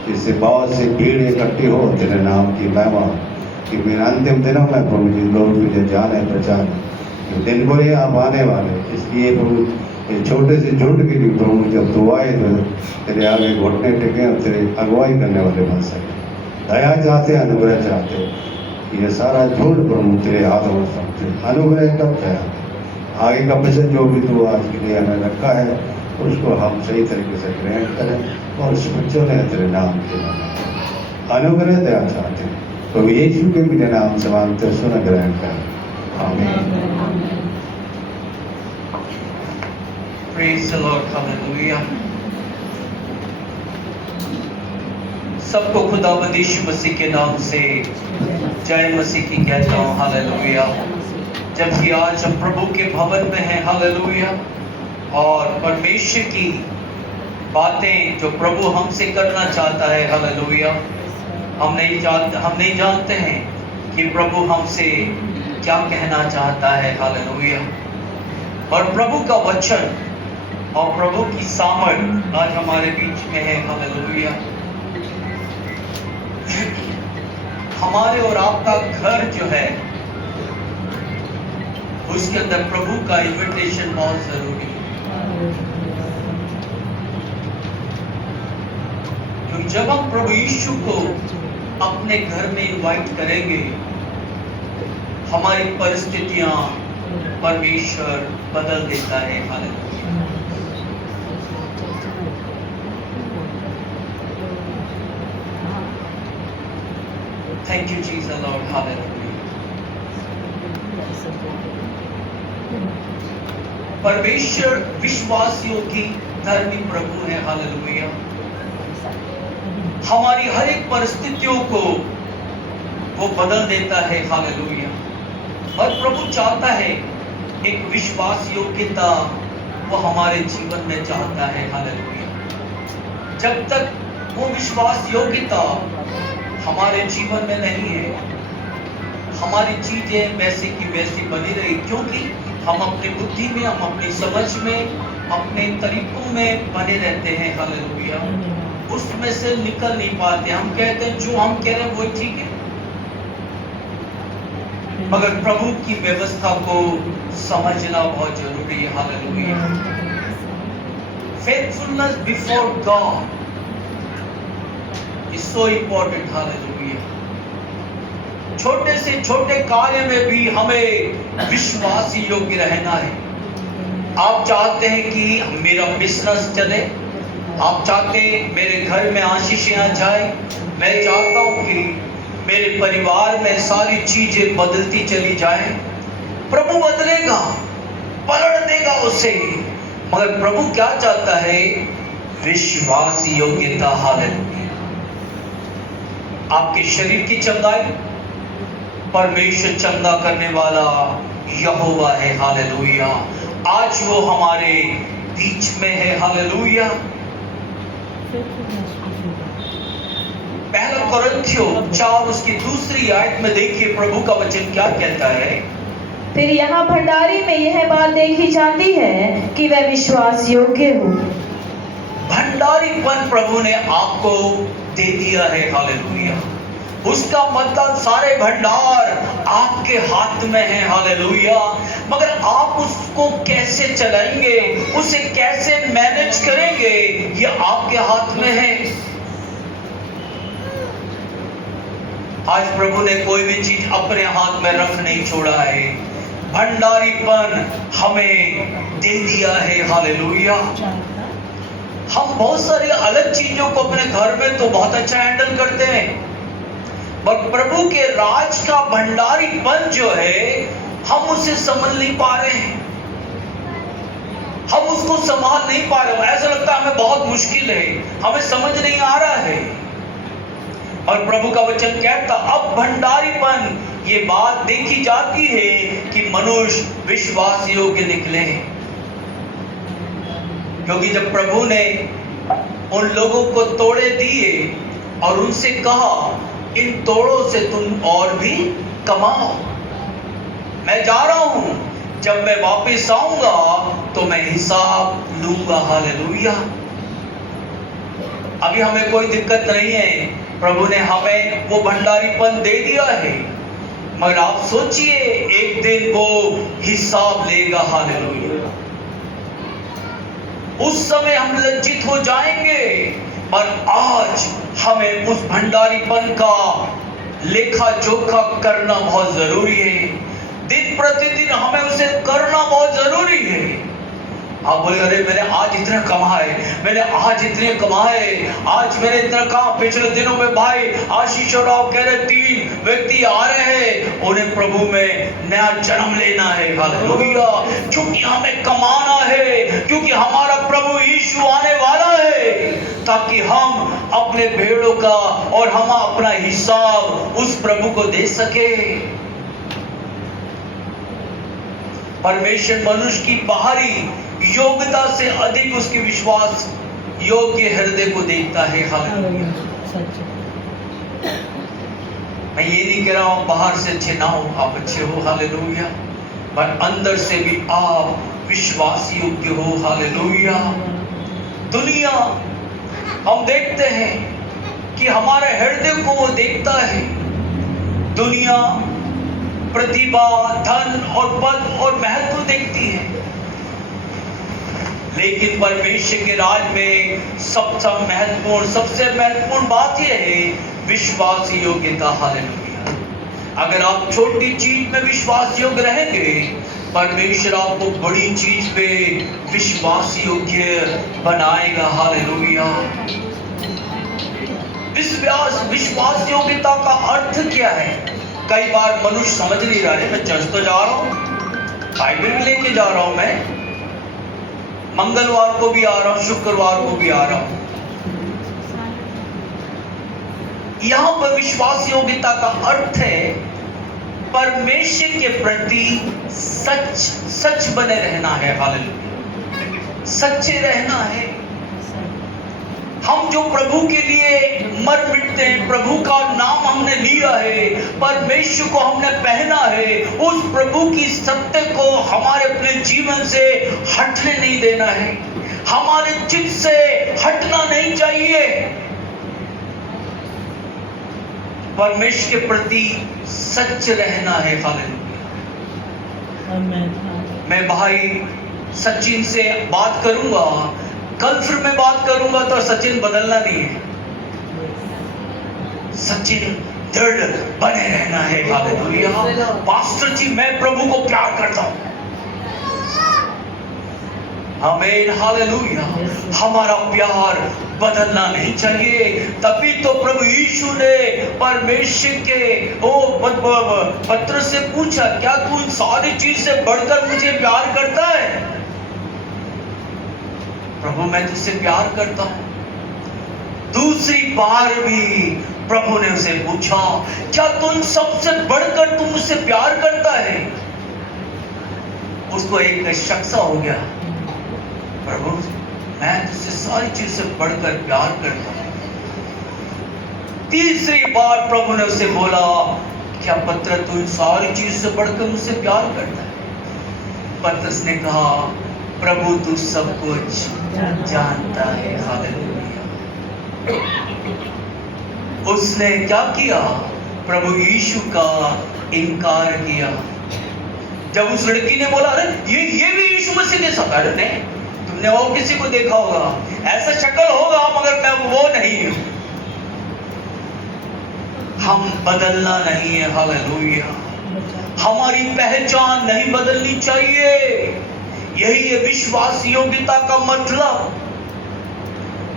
जिससे बहुत से भीड़ इकट्ठी हो तेरे नाम की महिमा कि मेरे अंतिम दिनों में प्रभु जी लोग तुझे जाने पहचाने, दिन बुरे आप आने वाले। इसलिए प्रभु ये छोटे से झुंड के लिए प्रभु जब दुआए तो तेरे आगे घुटने टेके और तेरे अगुवाई करने वाले बन सके। दया चाहते, अनुग्रह चाहते, ये सारा झुंड प्रभु तेरे हाथों में समझे, अनुग्रह करते हैं। आगे का वचन जो भी तू आज के लिए हमें रखा है उसको हम सही तरीके से ग्रहण करें और उस बच्चों ने तेरे नाम के अनुग्रह दया चाहते हैं, तो यीशु के भी नाम से मांगते सुन ग्रहण करें। आमीन। Praise the Lord, hallelujah। सबको खुदावंद यीशु मसीह के नाम से जय मसीह की कहता हूँ, हालेलुया। जबकि आज हम प्रभु के भवन में हैं, हालेलुया, और परमेश्वर की बातें जो प्रभु हमसे करना चाहता है, हालेलुया, हम नहीं जानते हैं कि प्रभु हमसे क्या कहना चाहता है, हालेलुया। और प्रभु का वचन और प्रभु की सामर्थ आज हमारे बीच में है, हालेलुया। हमारे और आपका घर जो है उसके अंदर प्रभु का इन्विटेशन बहुत जरूरी है, क्योंकि जब हम प्रभु यीशु को अपने घर में इनवाइट करेंगे, हमारी परिस्थितियां परमेश्वर बदल देता है, hallelujah. Thank you, Jesus, Lord, hallelujah। परमेश्वर विश्वासियों की धर्मी प्रभु है, हालेलुया। हमारी हर एक परिस्थितियों को वो बदल देता है, हालेलुया। और प्रभु चाहता है एक विश्वास योग्यता वो हमारे जीवन में चाहता है, हालेलुया। जब तक वो विश्वास योग्यता हमारे जीवन में नहीं है, हमारी चीजें वैसे की वैसी बनी रही, क्योंकि हम अपनी बुद्धि में, हम अपनी समझ में, अपने तरीकों में बने रहते हैं, हालेलुया, उसमें से निकल नहीं पाते। हम कहते हैं जो हम कह रहे हैं वो ठीक है, मगर प्रभु की व्यवस्था को समझना बहुत जरूरी है, hallelujah. Faithfulness before God is so important, hallelujah. छोटे से छोटे कार्य में भी हमें विश्वास योग्य रहना है। आप चाहते हैं कि मेरा बिजनेस चले, आप चाहते हैं मेरे घर में आशीषें आ जाए, मैं चाहता हूं कि मेरे परिवार में सारी चीजें बदलती चली जाए। प्रभु बदलेगा, पलट देगा उसे, मगर प्रभु क्या चाहता है? विश्वास योग्यता, हालेलुया। आपके शरीर की चंगाई परमेश्वर चंगा करने वाला यहोवा है, हालेलुया। आज वो हमारे बीच में है, हालेलुया। पहला कोरिन्थियों 4 उसकी दूसरी आयत में देखिए प्रभु का वचन क्या कहता है। फिर यहाँ भंडारी में यह बात देखी जाती है कि वह विश्वास योग्य हो। भंडारीपन प्रभु ने आपको दे दिया है, हालेलुया। उसका मतलब सारे भंडार आपके हाथ में है, हालेलुया। मगर आप उसको कैसे चलाएंगे, उसे कैसे मैनेज करेंगे, ये आपके हाथ में है। आज प्रभु ने कोई भी चीज अपने हाथ में रख नहीं छोड़ा है। भंडारीपन हमें दे दिया है, हालेलुया। हम बहुत सारी अलग चीजों को अपने घर में तो बहुत अच्छा हैंडल करते हैं, पर प्रभु के राज का भंडारीपन जो है हम उसे समझ नहीं पा रहे हैं, हम उसको संभाल नहीं पा रहे। ऐसा लगता है हमें बहुत मुश्किल है, हमें समझ नहीं आ रहा है। और प्रभु का वचन कहता अब भंडारीपन ये बात देखी जाती है कि मनुष्य विश्वास योग्य निकले। क्योंकि जब प्रभु ने उन लोगों को तोड़े दिए और उनसे कहा इन तोड़ों से तुम और भी कमाओ, मैं जा रहा हूं, जब मैं वापस आऊंगा तो मैं हिसाब लूंगा, हालेलुया। अभी हमें कोई दिक्कत नहीं है, प्रभु ने हमें वो भंडारीपन दे दिया है, मगर आप सोचिए एक दिन वो हिसाब लेगा, हालेलुया। उस समय हम लज्जित हो जाएंगे, और आज हमें उस भंडारीपन का लेखा जोखा करना बहुत जरूरी है। दिन प्रतिदिन हमें उसे करना बहुत जरूरी है। आप बोले अरे मैंने आज इतना कमाए, मैंने आज इतने कमाए, आज मैंने इतना कहा। पिछले दिनों में भाई आशीष और आप कह रहे 3 व्यक्ति आ रहे हैं, उन्हें प्रभु में नया जन्म लेना है, हालेलुया। क्योंकि हमें कमाना है, क्योंकि हमारा प्रभु यीशु आने वाला है, ताकि हम अपने भेड़ों का और हम अपना हिसाब उस प्रभु को दे सके। परमेश्वर मनुष्य की बाहरी योग्यता से अधिक उसके विश्वास योग्य हृदय को देखता है, हालेलुया। मैं ये नहीं कह रहा हूं बाहर से अच्छे ना हो, आप अच्छे हो, हालेलुया, पर अंदर से भी आप विश्वास योग्य हो, हालेलुया। दुनिया हम देखते हैं कि हमारे हृदय को वो देखता है। दुनिया प्रतिभा, धन और पद और महत्व देखती है, लेकिन परमेश्वर के राज में सबसे महत्वपूर्ण बात यह है विश्वास योग्यता, हालेलुया। अगर आप छोटी चीज में विश्वास योग्य रहेंगे, परमेश्वर आपको बड़ी चीज पे विश्वास योग्य बनाएगा, हालेलुया। विश्वास योग्यता का अर्थ क्या है? कई बार मनुष्य समझ नहीं रहा है। मैं चर्च तो जा रहा हूं, बाइबल भी लेके जा रहा हूं, मैं मंगलवार को भी आ रहा हूं, शुक्रवार को भी आ रहा हूं। यहां पर विश्वास योग्यता का अर्थ है परमेश्वर के प्रति सच बने रहना है, हालेलुया। सच्चे रहना है। हम जो प्रभु के लिए मर मिटते हैं, प्रभु का नाम हमने लिया है, परमेश्वर को हमने पहना है, उस प्रभु की सत्य को हमारे अपने जीवन से हटने नहीं देना है, हमारे चित्त से हटना नहीं चाहिए। परमेश्वर के प्रति सच रहना है। हालेलुया। मैं भाई सचिन से बात करूंगा, कल फिर मैं बात करूंगा, तो सचिन बदलना नहीं है, सचिन दृढ़ बने रहना है। हालेलुया। पास्टर जी मैं प्रभु को प्यार करता हूं, आमीन, हालेलुया। हमारा प्यार बदलना नहीं चाहिए। तभी तो प्रभु यीशु ने परमेश्वर के पत्र से पूछा, क्या तू इन सारी चीज से बढ़कर मुझे प्यार करता है? प्रभु मैं तुझसे प्यार करता हूं। दूसरी बार भी प्रभु ने उसे पूछा, क्या तुम सबसे बढ़कर तुम मुझसे प्यार करता है? उसको एक शक सा हो गया, प्रभु मैं तुझसे सारी चीज से बढ़कर प्यार करता हूं। तीसरी बार प्रभु ने उसे बोला, क्या पत्र तू इन सारी चीज से बढ़कर मुझसे प्यार करता है? पत्रस ने कहा, प्रभु तू सब कुछ जानता है। हालेलुया। उसने क्या किया? प्रभु यीशु का इनकार किया। जब उस लड़की ने बोला, अरे ये भी यीशु मसीह के साथ है, तुमने और किसी को देखा होगा, ऐसा शक्ल होगा मगर मैं वो नहीं हूं। हम बदलना नहीं है। हालेलुया। हमारी पहचान नहीं बदलनी चाहिए। यही है विश्वास योग्यता का मतलब।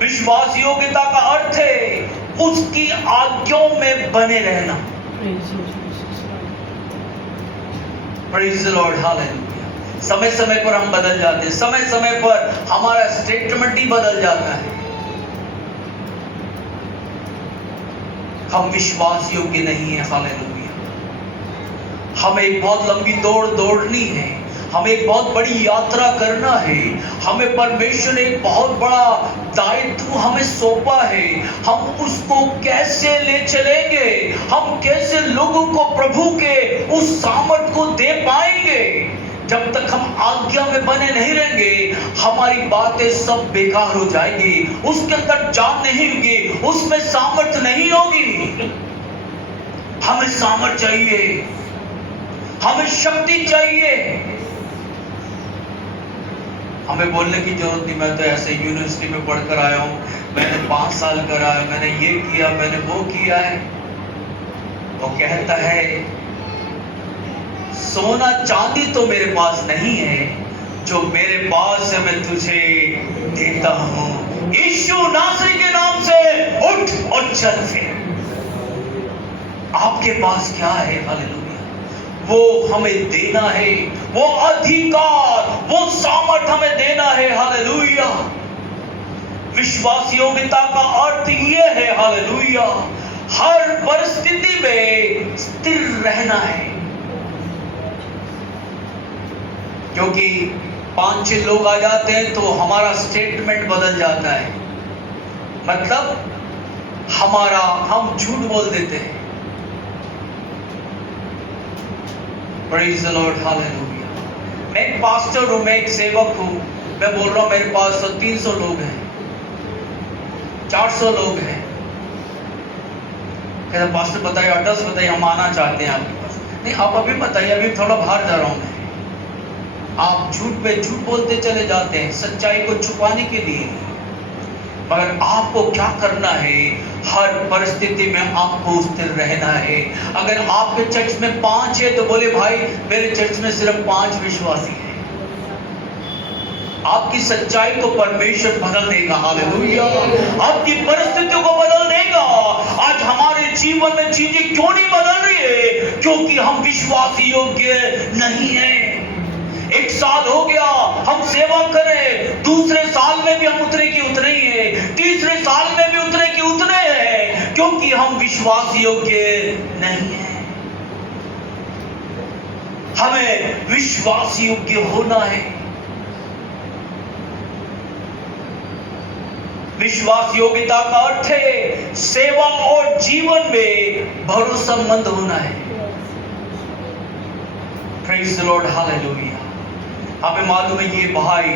विश्वास योग्यता का अर्थ है उसकी आज्ञाओं में बने रहना। Praise the Lord. हालेलुया। समय समय पर हम बदल जाते हैं, समय समय पर हमारा स्टेटमेंट ही बदल जाता है। हम विश्वास योग्य नहीं है। हालेलुया। हमें एक बहुत लंबी दौड़ दौड़नी है, हमें एक बहुत बड़ी यात्रा करना है, हमें परमेश्वर ने एक बहुत बड़ा दायित्व हमें सौंपा है। हम उसको कैसे ले चलेंगे, हम कैसे लोगों को प्रभु के उस सामर्थ को दे पाएंगे? जब तक हम आज्ञा में बने नहीं रहेंगे, हमारी बातें सब बेकार हो जाएगी, उसके अंदर जान नहीं होगी, उसमें सामर्थ नहीं होगी। हमें सामर्थ चाहिए, हमें शक्ति चाहिए। हमें बोलने की जरूरत नहीं, मैं तो ऐसे यूनिवर्सिटी में पढ़कर आया हूँ, मैंने 5 साल करा है, मैंने ये किया, मैंने वो किया है। वो कहता है सोना चांदी तो मेरे पास नहीं है, जो मेरे पास है मैं तुझे देता हूँ। यीशु नासरी के नाम से उठ और चल फिर। आपके पास क्या है? हालेलुया। वो हमें देना है, वो अधिकार, वो सामर्थ हमें देना है। हालेलुया। विश्वास योग्यता का अर्थ ये है, हालेलुया, हर परिस्थिति में स्थिर रहना है। क्योंकि 5-6 लोग आ जाते हैं तो हमारा स्टेटमेंट बदल जाता है, मतलब हम झूठ बोल देते हैं। Praise the Lord, hallelujah। मैं एक पास्टर हूँ, मैं एक सेवक हूँ, मैं बोल रहा हूँ मेरे पास 300 लोग हैं, 400 लोग हैं। कहते पास्टर बताइए, एड्रेस बताइए, हम आना चाहते हैं आपके पास। नहीं, आप अभी बताइए, अभी थोड़ा बाहर जा रहा हूँ मैं। आप झूठ पे झूठ बोलते चले जाते हैं सच्चाई को छुपाने के लिए। मगर आपको क्या करना है? हर परिस्थिति में आपको स्थिर रहना है। अगर आपके चर्च में 5 है तो बोले भाई मेरे चर्च में सिर्फ 5 विश्वासी हैं। आपकी सच्चाई को परमेश्वर बदल देगा। हालेलुया। आपकी परिस्थितियों को बदल देगा। आज हमारे जीवन में चीजें क्यों नहीं बदल रही है? क्योंकि हम विश्वास योग्य नहीं है। 1 साल हो गया हम सेवा करें, दूसरे साल में भी हम उतने की उतने ही है, तीसरे साल में भी उतने की उतने हैं, क्योंकि हम विश्वास योग्य नहीं है। हमें विश्वास योग्य होना है। विश्वास योग्यता का अर्थ है सेवा और जीवन में भरोसेमंद होना है। Praise the Lord, hallelujah. हमें मालूम है ये भाई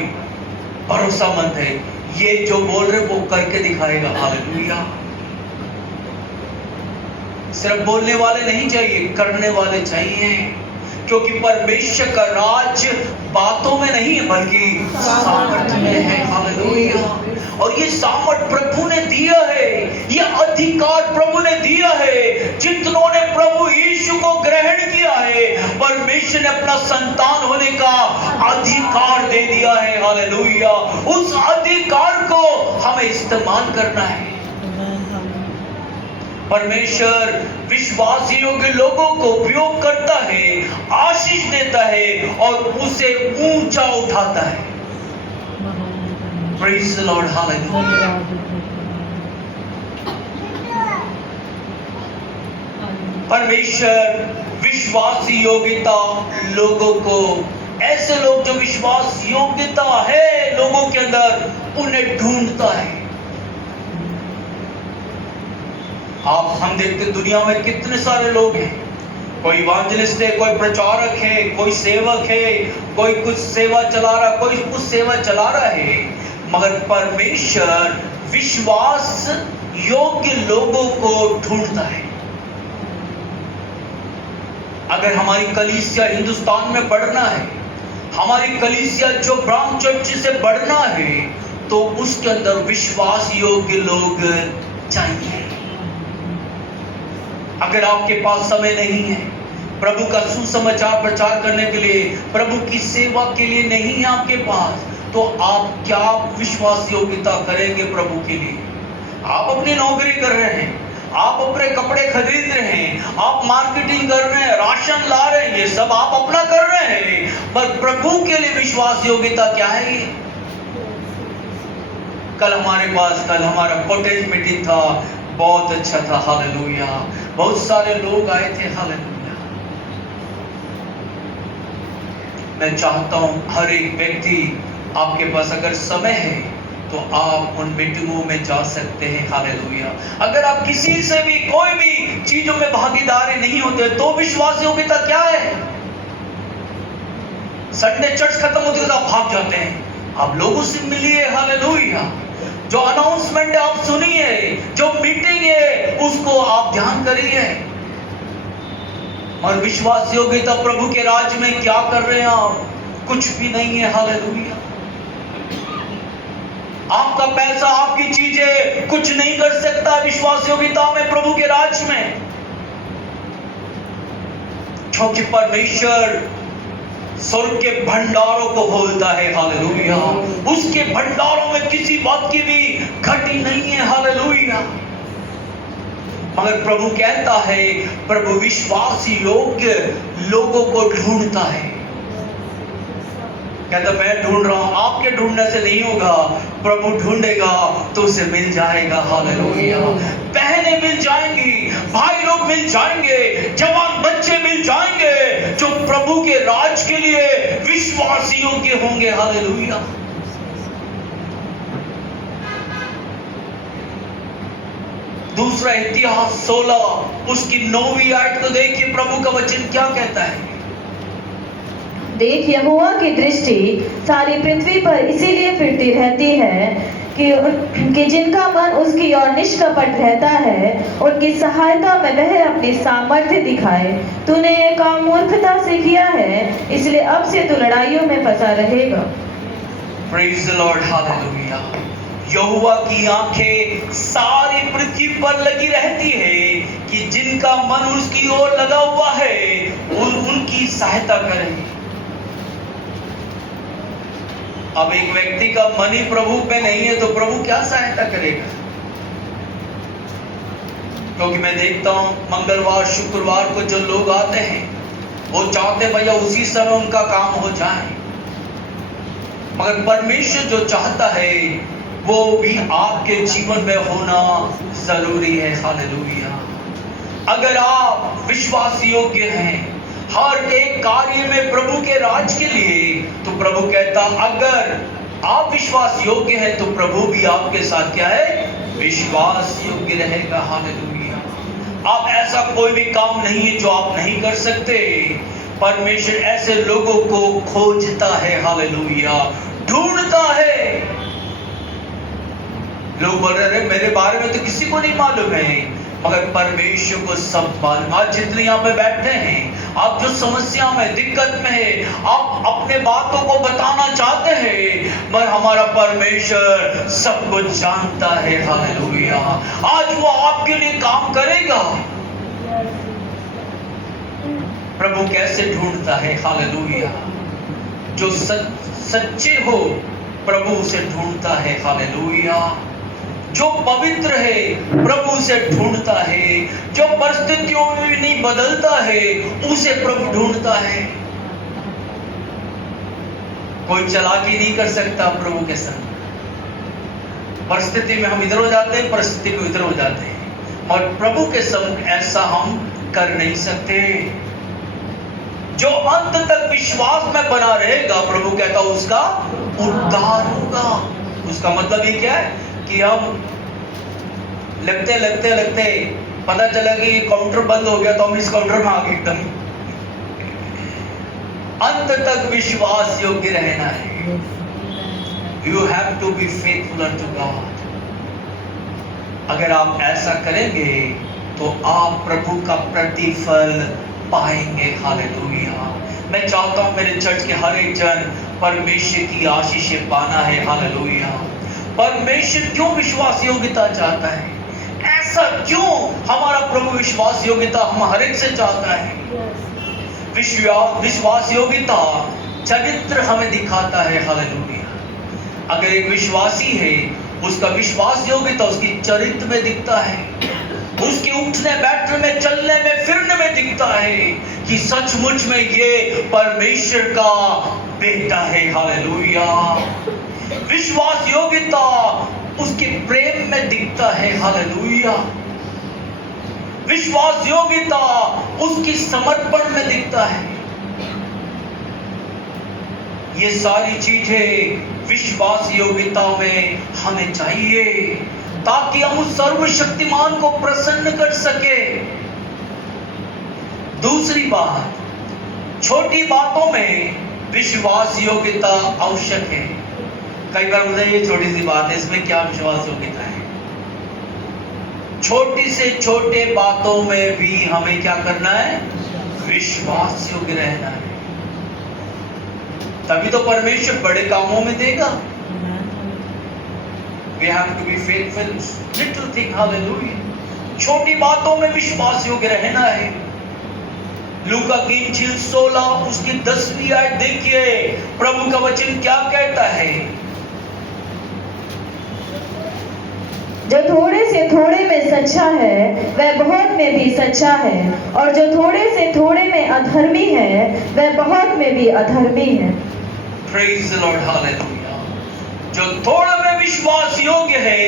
भरोसेमंद है, ये जो बोल रहे वो करके दिखाएगा। हालेलुया। सिर्फ बोलने वाले नहीं चाहिए, करने वाले चाहिए, क्योंकि परमेश्वर का राज बातों में नहीं है बल्कि सामर्थ में है। हालेलुया। और ये सामर्थ प्रभु ने दिया है, ये अधिकार प्रभु ने दिया है। जितनों ने प्रभु यीशु को ग्रहण किया है, परमेश्वर ने अपना संतान होने का अधिकार दे दिया है। हालेलुया। उस अधिकार को हमें इस्तेमाल करना है। परमेश्वर विश्वास योग्य लोगों को प्रयोग करता है, आशीष देता है और उसे ऊंचा उठाता है। Praise the Lord, hallelujah. परमेश्वर विश्वास योग्यता लोगों को, ऐसे लोग जो विश्वास योग्यता है लोगों के अंदर, उन्हें ढूंढता है। हम देखते दुनिया में कितने सारे लोग हैं, कोई इवांजलिस्ट है, कोई प्रचारक है, कोई सेवक है, कोई कुछ सेवा चला रहा, कोई कुछ सेवा चला रहा है, मगर परमेश्वर विश्वास योग्य लोगों को ढूंढता है। अगर हमारी कलीसिया हिंदुस्तान में बढ़ना है, हमारी कलीसिया जो ब्राह्म चर्च से बढ़ना है, तो उसके अंदर विश्वास योग्य लोग चाहिए। अगर आपके पास समय नहीं है प्रभु का सुसमाचार प्रचार करने के लिए, प्रभु की सेवा के लिए नहीं है आपके पास, तो आप क्या विश्वास योग्यता करेंगे प्रभु के लिए? आप अपनी नौकरी कर रहे हैं, आप अपने कपड़े खरीद रहे हैं, आप मार्केटिंग कर रहे हैं, राशन ला रहे हैं, ये सब आप अपना कर रहे हैं, पर प्रभु के लिए विश्वास योग्यता क्या है? ये कल हमारा कॉटेज मीटिंग था, बहुत अच्छा था। हालेलुया। बहुत सारे लोग आए थे। हालेलुया। मैं चाहता हूं हर एक व्यक्ति, आपके पास अगर समय है तो आप उन मीटिंगों में जा सकते हैं। हालेलुया। अगर आप किसी से भी कोई भी चीजों में भागीदारी नहीं होते तो विश्वास योग्यता क्या है? संडे चर्च खत्म होती है तो आप भाग जाते हैं, आप लोगों से मिलिए। हालेलुया। जो अनाउंसमेंट आप सुनिए, जो मीटिंग है उसको आप ध्यान करिए। और विश्वास योग्यता प्रभु के राज में क्या कर रहे हैं आप? कुछ भी नहीं है। हालेलुया। आपका पैसा, आपकी चीजें कुछ नहीं कर सकता विश्वास योग्यता में, प्रभु के राज में, क्योंकि परमेश्वर स्वर्ग के भंडारों को खोलता है। हालेलुया। उसके भंडारों में किसी बात की भी घटी नहीं है। हालेलुया। मगर प्रभु कहता है, प्रभु विश्वास योग्य लोगों को ढूंढता है। कहता मैं ढूंढ रहा हूं, आपके ढूंढने से नहीं होगा, प्रभु ढूंढेगा तो उसे मिल जाएगा। हालेलुया। बहनें मिल जाएंगी, भाई लोग मिल जाएंगे, जवान बच्चे मिल जाएंगे जो प्रभु के राज के लिए विश्वास योग्य होंगे। हालेलुया। दूसरा इतिहास 16 उसकी 9वीं आयत को देखिए, प्रभु का वचन क्या कहता है। देख, यहोवा की दृष्टि सारी पृथ्वी पर इसीलिए फिरती रहती है कि जिनका मन उसकी ओर निष्कपट रहता है, उनकी सहायता में वह अपनी सामर्थ्य दिखाए। तूने ये काम मूर्खता से किया है, इसलिए अब से तू लड़ाइयों में फंसा रहेगा। Praise the Lord. हालेलुया। यहोवा की आंखें सारी पृथ्वी पर लगी रहती है कि जिनका मन उसकी ओर लगा हुआ है उनकी सहायता करें। अब एक व्यक्ति का मन ही प्रभु पे नहीं है तो प्रभु क्या सहायता करेगा? क्योंकि मैं देखता हूं मंगलवार शुक्रवार को जो लोग आते हैं वो चाहते भैया उसी समय उनका काम हो जाए, मगर परमेश्वर जो चाहता है वो भी आपके जीवन में होना जरूरी है। हालेलुया। अगर आप विश्वास योग्य हैं हर एक कार्य में प्रभु के राज के लिए, तो प्रभु कहता अगर आप विश्वास योग्य हैं तो प्रभु भी आपके साथ क्या है, विश्वास योग्य रहेगा। हालेलुया। आप ऐसा कोई भी काम नहीं है जो आप नहीं कर सकते। परमेश्वर ऐसे लोगों को खोजता है, हालेलुया, ढूंढता है। लोग बोल रहे मेरे बारे में तो किसी को नहीं मालूम है, मगर परमेश्वर को सब मालूम। आज जितने यहाँ पे बैठे हैं, आप जो समस्या में, दिक्कत में है, आप अपने बातों को बताना चाहते हैं, मगर हमारा परमेश्वर सब कुछ जानता है। हालेलुया। आज वो आपके लिए काम करेगा। प्रभु कैसे ढूंढता है, हालेलुया। जो सच्चे हो प्रभु उसे ढूंढता है, हालेलुया। जो पवित्र है प्रभु उसे ढूंढता है। जो परिस्थितियों में भी नहीं बदलता है उसे प्रभु ढूंढता है। कोई चालाकी नहीं कर सकता प्रभु के संग। परिस्थिति में हम इधर हो जाते हैं, परिस्थिति को इधर हो जाते हैं, और प्रभु के संग ऐसा हम कर नहीं सकते। जो अंत तक विश्वास में बना रहेगा, प्रभु कहता उसका उद्धार होगा। उसका मतलब ये क्या है कि हम लगते पता चला कि काउंटर बंद हो गया तो हम इस काउंटर में आ गए एकदम। अंत तक विश्वास योग्य रहना है। You have to be faithful unto God। अगर आप ऐसा करेंगे तो आप प्रभु का प्रतिफल पाएंगे। हालेलुया। मैं चाहता हूं मेरे चर्च के हर एक जन परमेश्वर की आशीषें पाना है। हालेलुया। परमेश्वर क्यों विश्वास योग्यता चाहता है? ऐसा क्यों हमारा प्रभु विश्वास योग्यता हम हर एक से चाहता है? विश्वास योग्यता चरित्र हमें दिखाता है। हालेलुया। अगर एक विश्वासी है, उसका विश्वास योग्यता उसकी चरित्र में दिखता है, उसके उठने बैठने में, चलने में, फिरने में दिखता है कि सचमुच में ये परमेश्वर का बेटा है। हालेलुया। विश्वास योग्यता उसके प्रेम में दिखता है। हालेलुया। विश्वास योग्यता उसकी समर्पण में दिखता है। ये सारी चीजें विश्वास योग्यता में हमें चाहिए ताकि हम उस सर्वशक्तिमान को प्रसन्न कर सके। दूसरी बात, छोटी बातों में विश्वास योग्यता आवश्यक है। कई बार मुझे ये छोटी सी बात है, इसमें क्या विश्वास योग्यता है? छोटी से छोटे बातों में भी हमें क्या करना है? विश्वास योग्य रहना है। तभी तो परमेश्वर बड़े कामों में देगा। We have to be faithful little thing, hallelujah। छोटी बातों में विश्वास योग्य रहना है। लूका की इंजील 16 उसकी 10वीं आयत देखिए, प्रभु का वचन क्या कहता है? जो थोड़े से थोड़े में सच्चा है वह बहुत में भी सच्चा है, और जो थोड़े से थोड़े में अधर्मी है वह बहुत में भी अधर्मी है। Praise the Lord, hallelujah। जो थोड़ा में विश्वास योग्य है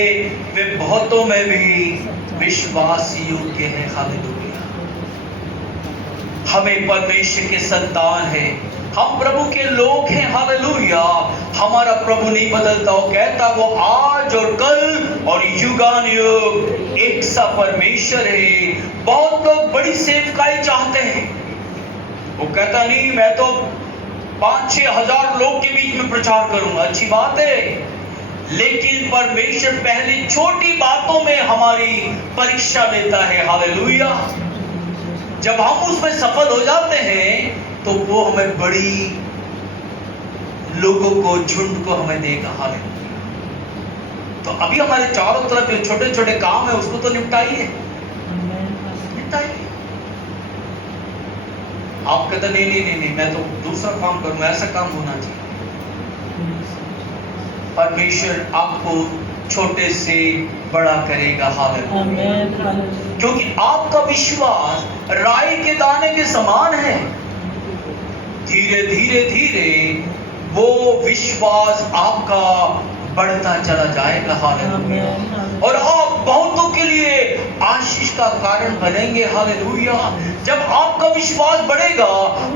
वे बहुतों में भी विश्वास योग्य है। हालेलुया। हमें परमेश्वर के संतान है, हम प्रभु के लोग हैं। हालेलुया। हमारा प्रभु नहीं बदलता, वो कहता वो आज और कल और युगानुयुग एक सा परमेश्वर है। बहुत लोग बड़ी सेवकाई चाहते हैं। वो कहता नहीं मैं तो 5-6 हजार लोग के बीच में प्रचार करूंगा। अच्छी बात है, लेकिन परमेश्वर पहली छोटी बातों में हमारी परीक्षा लेता है। हालेलुया। जब हम उसमें सफल हो जाते हैं तो वो हमें बड़ी लोगों को, झुंड को हमें देगा। हालेलुया। तो अभी हमारे चारों तरफ जो छोटे छोटे काम है उसको तो निपटाइए। आप कहते नहीं, मैं तो दूसरा काम करूंगा, ऐसा काम होना चाहिए। परमेश्वर आपको छोटे से बड़ा करेगा। हालेलुया। क्योंकि आपका विश्वास राई के दाने के समान है। धीरे धीरे धीरे वो विश्वास आपका बढ़ता चला जाएगा। हालेलुया। और आप बहुतों के लिए आशीष का कारण बनेंगे। हालेलुया। जब आपका विश्वास बढ़ेगा,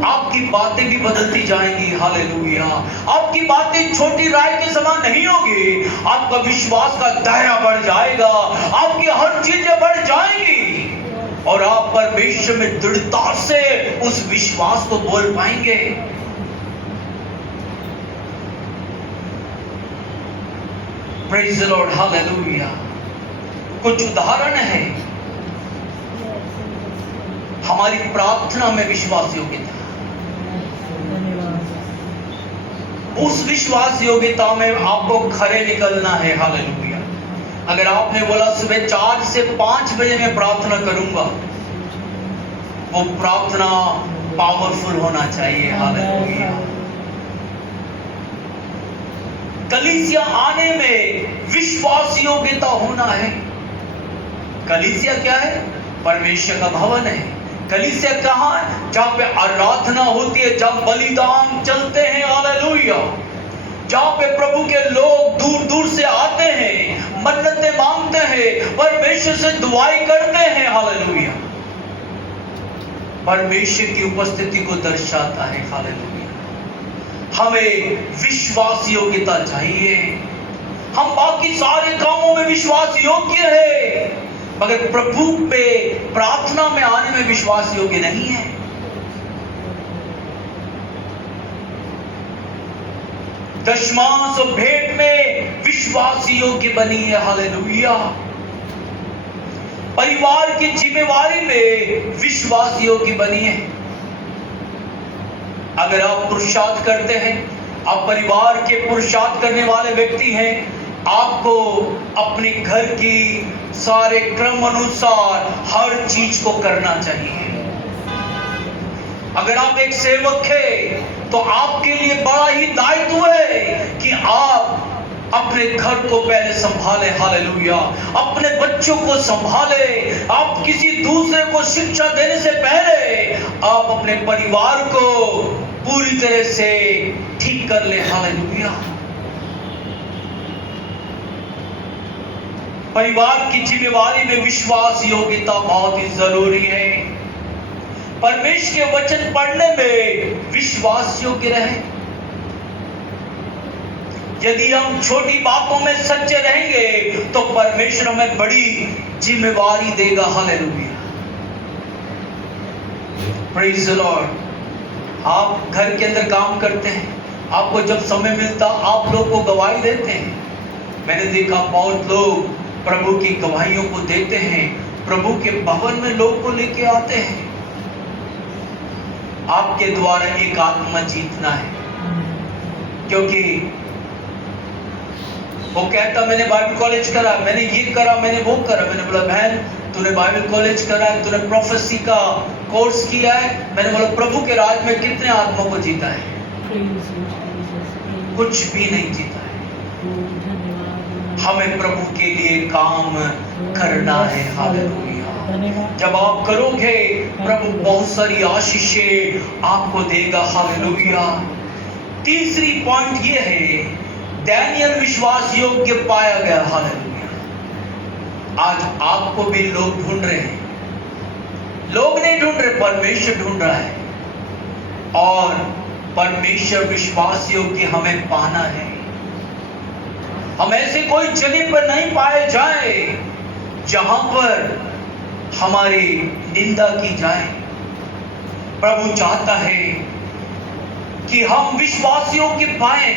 आपकी बातें भी बदलती जाएंगी। हालेलुया। आपकी बातें छोटी राय के समान नहीं होगी, आपका विश्वास का दायरा बढ़ जाएगा, आपकी हर चीजें बढ़ जाएंगी और आप परमेश्वर में दृढ़ता से उस विश्वास को बोल पाएंगे। Praise the Lord. हालेलुया। कुछ उदाहरण है हमारी प्रार्थना में विश्वास योग्यता। उस विश्वास योग्यता में आपको खरे निकलना है। हालेलुया। अगर आपने बोला सुबह 4 से 5 बजे मैं प्रार्थना करूंगा, वो प्रार्थना पावरफुल होना चाहिए। हालेलुया। कलीसिया आने में विश्वास योग्यता होना है। कलीसिया क्या है? परमेश्वर का भवन है। कलीसिया कहाँ है? जहाँ पे आराधना होती है, जहाँ बलिदान चलते हैं। हालेलुया। जहाँ पे प्रभु के लोग दूर दूर से आते हैं, मन्नतें मांगते हैं, परमेश्वर से दुआएं करते हैं। हालेलुया। परमेश्वर की उपस्थिति को दर्शाता है। हालेलुया। हमें विश्वास योग्यता चाहिए। हम बाकी सारे कामों में विश्वास योग्य है, मगर प्रभु पे प्रार्थना में आने में विश्वास योग्य नहीं है। दशमांश और भेंट में विश्वास योग्य बनी है। हालेलुया। परिवार की जिम्मेवारी में विश्वास योग्य बनी है। अगर आप पुरुषार्थ करते हैं, आप परिवार के पुरुषार्थ करने वाले व्यक्ति हैं, आपको अपने घर की सारे क्रम अनुसार हर चीज को करना चाहिए। अगर आप एक सेवक हैं, तो आपके लिए बड़ा ही दायित्व है कि आप अपने घर को पहले संभालें। हालेलुया। अपने बच्चों को संभालें। आप किसी दूसरे को शिक्षा देने से पहले आप अपने परिवार को पूरी तरह से ठीक कर ले। हालेलुया। परिवार की जिम्मेवारी में विश्वास योग्यता बहुत ही जरूरी है। परमेश्वर के वचन पढ़ने में विश्वास योग्य रहे। यदि हम छोटी बातों में सच्चे रहेंगे तो परमेश्वर हमें बड़ी जिम्मेवारी देगा। हालेलुया। Praise the Lord. आप घर के अंदर काम करते हैं, आपको जब समय मिलता आप लोग को गवाही देते हैं। मैंने देखा बहुत लोग प्रभु की गवाहियों को देते हैं, प्रभु के भवन में लोग को लेके आते हैं। आपके द्वारा एक आत्मा जीतना है, क्योंकि वो कहता मैंने बाइबल कॉलेज करा, मैंने ये करा, मैंने वो करा। मैंने बोला बहन तूने बाइबल कॉलेज करा है, तूने प्रोफेसी का कोर्स किया है। मैंने बोला प्रभु के राज में कितने आत्मा को जीता है? कुछ भी नहीं जीता है। हमें प्रभु के लिए काम करना है। हालेलुया। जब आप करोगे प्रभु बहुत सारी आशीषें आपको देगा। हालेलुया। तीसरी पॉइंट ये है, दानियल विश्वास योग्य पाया गया। हालेलुया। आज आपको भी लोग ढूंढ रहे हैं। लोग नहीं ढूंढ रहे, परमेश्वर ढूंढ रहा है। और परमेश्वर विश्वास योग्य हमें पाना है। हम ऐसे कोई जगह पर नहीं पाए जाए जहां पर हमारी निंदा की जाए। प्रभु चाहता है कि हम विश्वास योग्य पाए।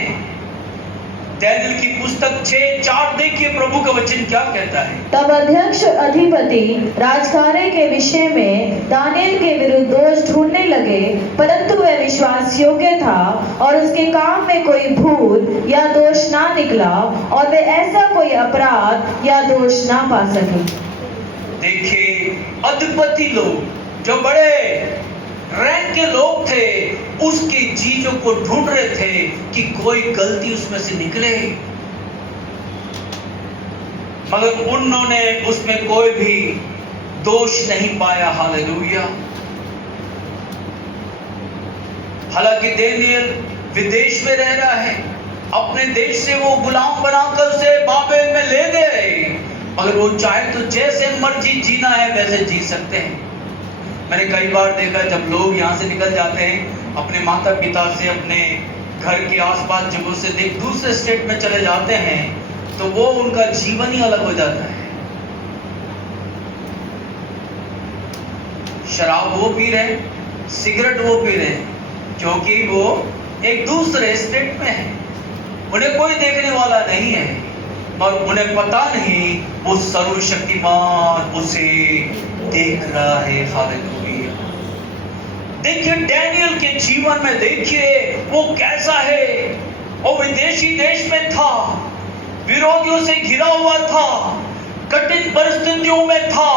दानियल की पुस्तक 6:4 देखिए प्रभु का वचन क्या कहता है। तब अध्यक्ष अधिपति राजकार्य के विषय में दानियल के विरुद्ध दोष ढूंढने लगे, परंतु वह विश्वास योग्य था और उसके काम में कोई भूल या दोष ना निकला और वे ऐसा कोई अपराध या दोष ना पा सके। देखिए अधिपति लोग जो बड़े रैंक के लोग थे, उसकी चीजों को ढूंढ रहे थे कि कोई गलती उसमें से निकले, मगर उन्होंने उसमें कोई भी दोष नहीं पाया। हालेलुया। हालांकि दानियल विदेश में रह रहा है, अपने देश से वो गुलाम बनाकर उसे बाबेल में ले गए अगर वो चाहे तो जैसे मर्जी जीना है वैसे जी सकते हैं। मैंने कई बार देखा जब लोग यहाँ से निकल जाते हैं अपने माता पिता से, अपने घर के आसपास जगहों से देख दूसरे स्टेट में चले जाते हैं, तो वो उनका जीवन ही अलग हो जाता है। शराब वो पी रहे, सिगरेट वो पी रहे, क्योंकि वो एक दूसरे स्टेट में है, उन्हें कोई देखने वाला नहीं है, और उन्हें पता नहीं वो सर्वशक्तिमान उसे देख रहा है। हालेलुया। देखिए डैनियल के जीवन में देखिए वो कैसा है। वो विदेशी देश में था, विरोधियों से घिरा हुआ था, कठिन परिस्थितियों में था,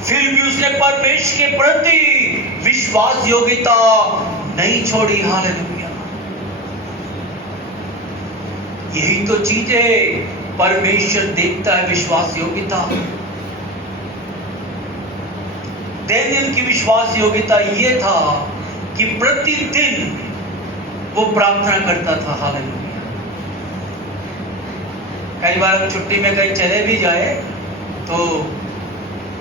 फिर भी उसने परमेश्वर के प्रति विश्वास योग्यता नहीं छोड़ी। हालेलुया। यही तो चीजें परमेश्वर देखता है, विश्वास योग्यता। डैनियल की विश्वास योग्यता यह था कि प्रतिदिन वो प्रार्थना करता था। हालेलुया। कई बार छुट्टी में कहीं चले भी जाए तो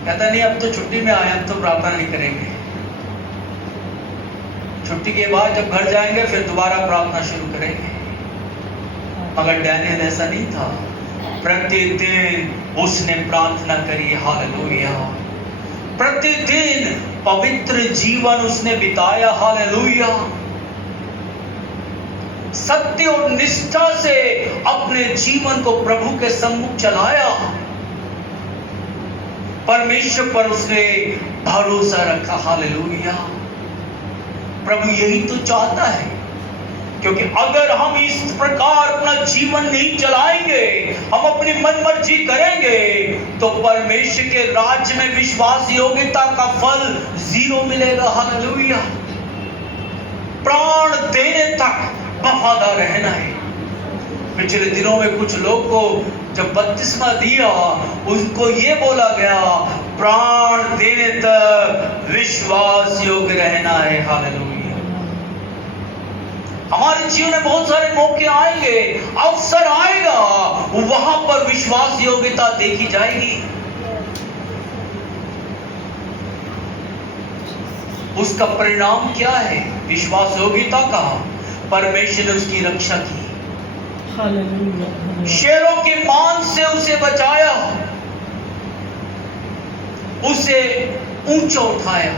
कहता नहीं अब तो छुट्टी में आए, हम तो प्रार्थना नहीं करेंगे। छुट्टी के बाद जब घर जाएंगे फिर दोबारा प्रार्थना शुरू करेंगे। मगर डैनियल ऐसा नहीं था, प्रतिदिन उसने प्रार्थना करी। हालेलुया। प्रतिदिन पवित्र जीवन उसने बिताया। हालेलुया। सत्य और निष्ठा से अपने जीवन को प्रभु के सम्मुख चलाया। परमेश्वर पर उसने भरोसा रखा। हालेलुया। प्रभु यही तो चाहता है, क्योंकि अगर हम इस प्रकार अपना जीवन नहीं चलाएंगे, हम अपनी मनमर्जी करेंगे, तो परमेश्वर के राज्य में विश्वास योग्यता का फल 0 मिलेगा। हालेलुया। प्राण देने तक वफादार रहना है। पिछले दिनों में कुछ लोग को जब बपतिस्मा दिया, उनको ये बोला गया प्राण देने तक विश्वास योग्य रहना है। हालेलुया। हमारे जीवन में बहुत सारे मौके आएंगे, अवसर आएगा, वहां पर विश्वास योग्यता देखी जाएगी। उसका परिणाम क्या है? विश्वास योग्यता का परमेश्वर ने उसकी रक्षा की। शेरों के मांस से उसे बचाया, उसे ऊंचा उठाया।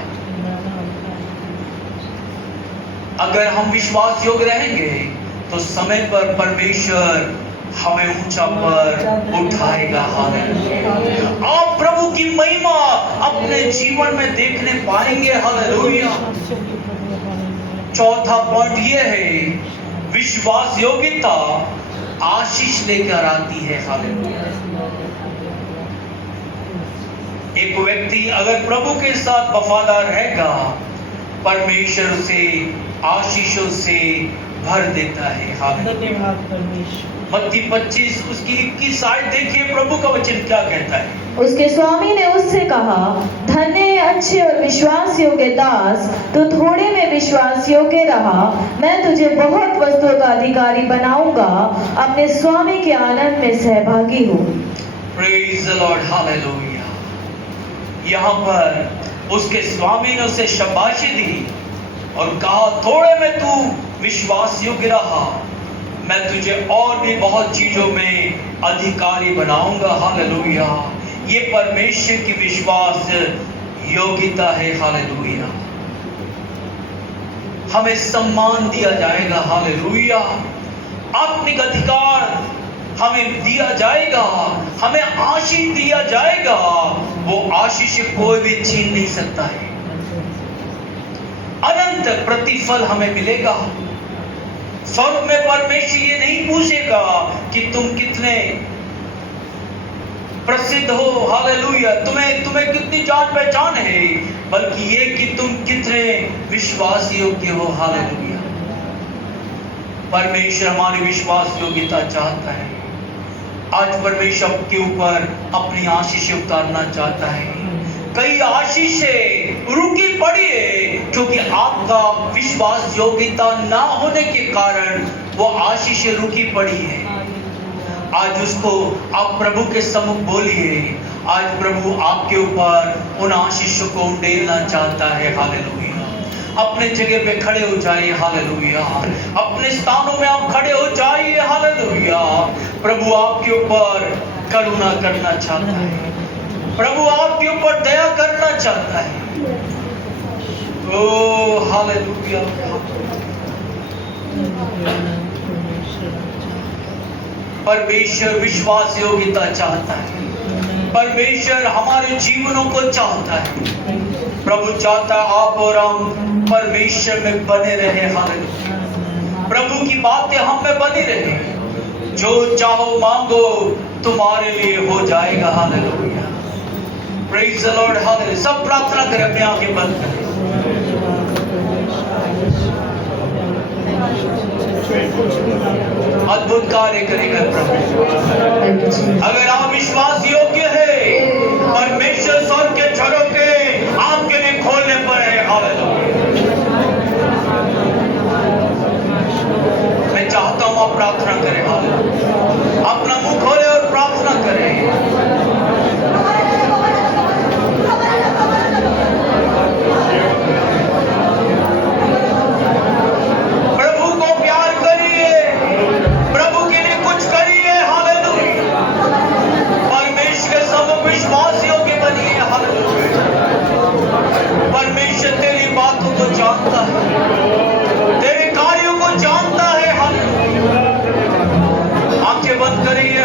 अगर हम विश्वास योग्य रहेंगे तो समय पर परमेश्वर हमें ऊंचा पर उठाएगा। हालेलुया। आप प्रभु की महिमा अपने जीवन में देखने पाएंगे। हालेलुया। चौथा पॉइंट यह है, विश्वास योग्यता आशीष लेकर आती है। हालेलुया। एक व्यक्ति अगर प्रभु के साथ वफादार रहेगा, परमेश्वर उसे आशीषों से भर देता है। हालेलुया। मत्ती 25 उसकी 21 आयत देखिए, प्रभु का वचन क्या कहता है। उसके स्वामी ने उससे कहा, धन्य अच्छे और विश्वास योग्य दास, तू थोड़े में विश्वास योग्य रहा, मैं तुझे बहुत वस्तुओं का अधिकारी बनाऊंगा, अपने स्वामी के आनंद में सहभागी हो। Praise the Lord. हालेलुया। यहाँ पर उसके स्वामी ने उसे शाबाशी दी और कहा, थोड़े में तू विश्वास योग्य रहा, मैं तुझे और भी बहुत चीजों में अधिकारी बनाऊंगा। हालेलुया। ये परमेश्वर की विश्वास योग्यता है। हालेलुया। हमें सम्मान दिया जाएगा। हालेलुया। आत्मिक अधिकार हमें दिया जाएगा, हमें आशीष दिया जाएगा। वो आशीष कोई भी छीन नहीं सकता है। अनंत प्रतिफल हमें मिलेगा। स्वर्ग में परमेश्वर ये नहीं पूछेगा कि तुम कितने प्रसिद्ध हो। हालेलुया। तुम्हें कितनी जान पहचान है, बल्कि ये कि तुम कितने विश्वास योग्य हो। हालेलुया। परमेश्वर हमारी विश्वास योग्यता चाहता है। आज परमेश्वर के ऊपर अपनी आशीष उतारना चाहता है। कई आशीषें रुकी पड़ी है क्योंकि आपका विश्वास योग्यता ना होने के कारण वो आशीषें रुकी पड़ी है। आज उसको आप प्रभु के सम्मुख बोलिए। आज प्रभु आपके ऊपर उन आशीषों को उंडेलना चाहता है। हालेलुया। अपने जगह पे खड़े हो जाइए। हालेलुया। अपने स्थानों में आप खड़े हो जाइए। हालेलुया। प्रभु आपके ऊपर करुणा करना चाहता है। प्रभु आपके ऊपर दया करना चाहता है। ओ हालेलुया। परमेश्वर विश्वास योग्यता चाहता है। परमेश्वर हमारे जीवनों को चाहता है। प्रभु चाहता है आप और हम परमेश्वर में बने रहे। हालेलुया। प्रभु की बातें हम में बनी रहे। जो चाहो मांगो तुम्हारे लिए हो जाएगा। Hallelujah. Praise the Lord. Hallelujah. सब प्रार्थना करें, अपने आंखें बंद करें। अद्भुत कार्य करेगा प्रभु। अगर आप विश्वास योग्य है, परमेश्वर स्वर्ग के झरोखे आपके लिए खोलने पर है। हालेलुया। मैं चाहता हूं आप प्रार्थना करें। हालेलुया। अपना मुंह खोले और प्रार्थना करें। परमेश्वर तेरी बातों को जानता है, तेरे कार्यों को जानता है। हालेलुया। आंखें बंद करिए।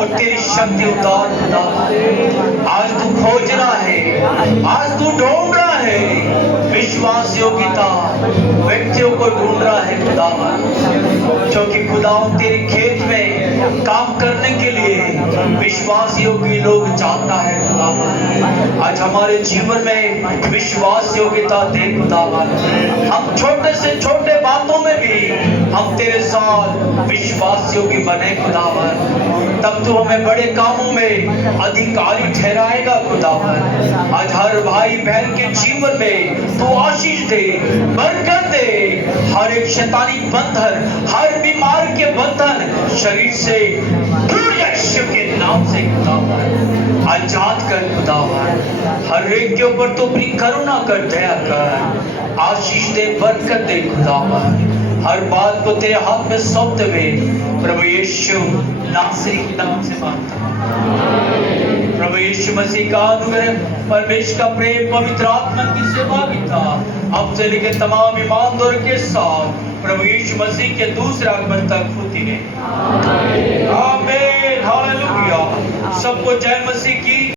और तेरी शक्ति उतार खुदावन। आज तू खोज रहा है, आज तू ढूंढ रहा है, विश्वास योग्यता व्यक्तियों को ढूंढ रहा है खुदावन, क्योंकि खुदावन तेरे खेत में काम करने के लिए विश्वास योग्य लोग चाहता है खुदावन। आज हमारे जीवन में विश्वास योग्यता दे खुदावन। हम छोटे से छोटे बातों में भी हम तेरे साथ विश्वास योग्य बने खुदावन, तब तू हमें बड़े कामों में अधिकारी ठहराएगा खुदावन। आज हर भाई बहन के जीवन में तू आशीष दे, बरकत दे, हर एक शैतानी बंधन, हर बीमार के बंधन शरीर से टूट जाए यीशु के नाम से खुदावन। आजाद कर खुदावन, हर एक के ऊपर तू अपनी करुणा कर, दया कर, आशीष दे, बरकत दे खुदावन। हर बात को तेरे हाथ में सौंपते हुए प्रभु यीशु नासरी के नाम से मांगता हूं। प्रभु यीशु मसीह का अनुग्रह, परमेश्वर का प्रेम, पवित्र आत्मा की सहभागिता अब से लेकर तमाम ईमानदार के साथ प्रभु यीशु मसीह के दूसरे आगमन तक होती रहे। आमीन, हालेलुया। सबको जय मसीह की।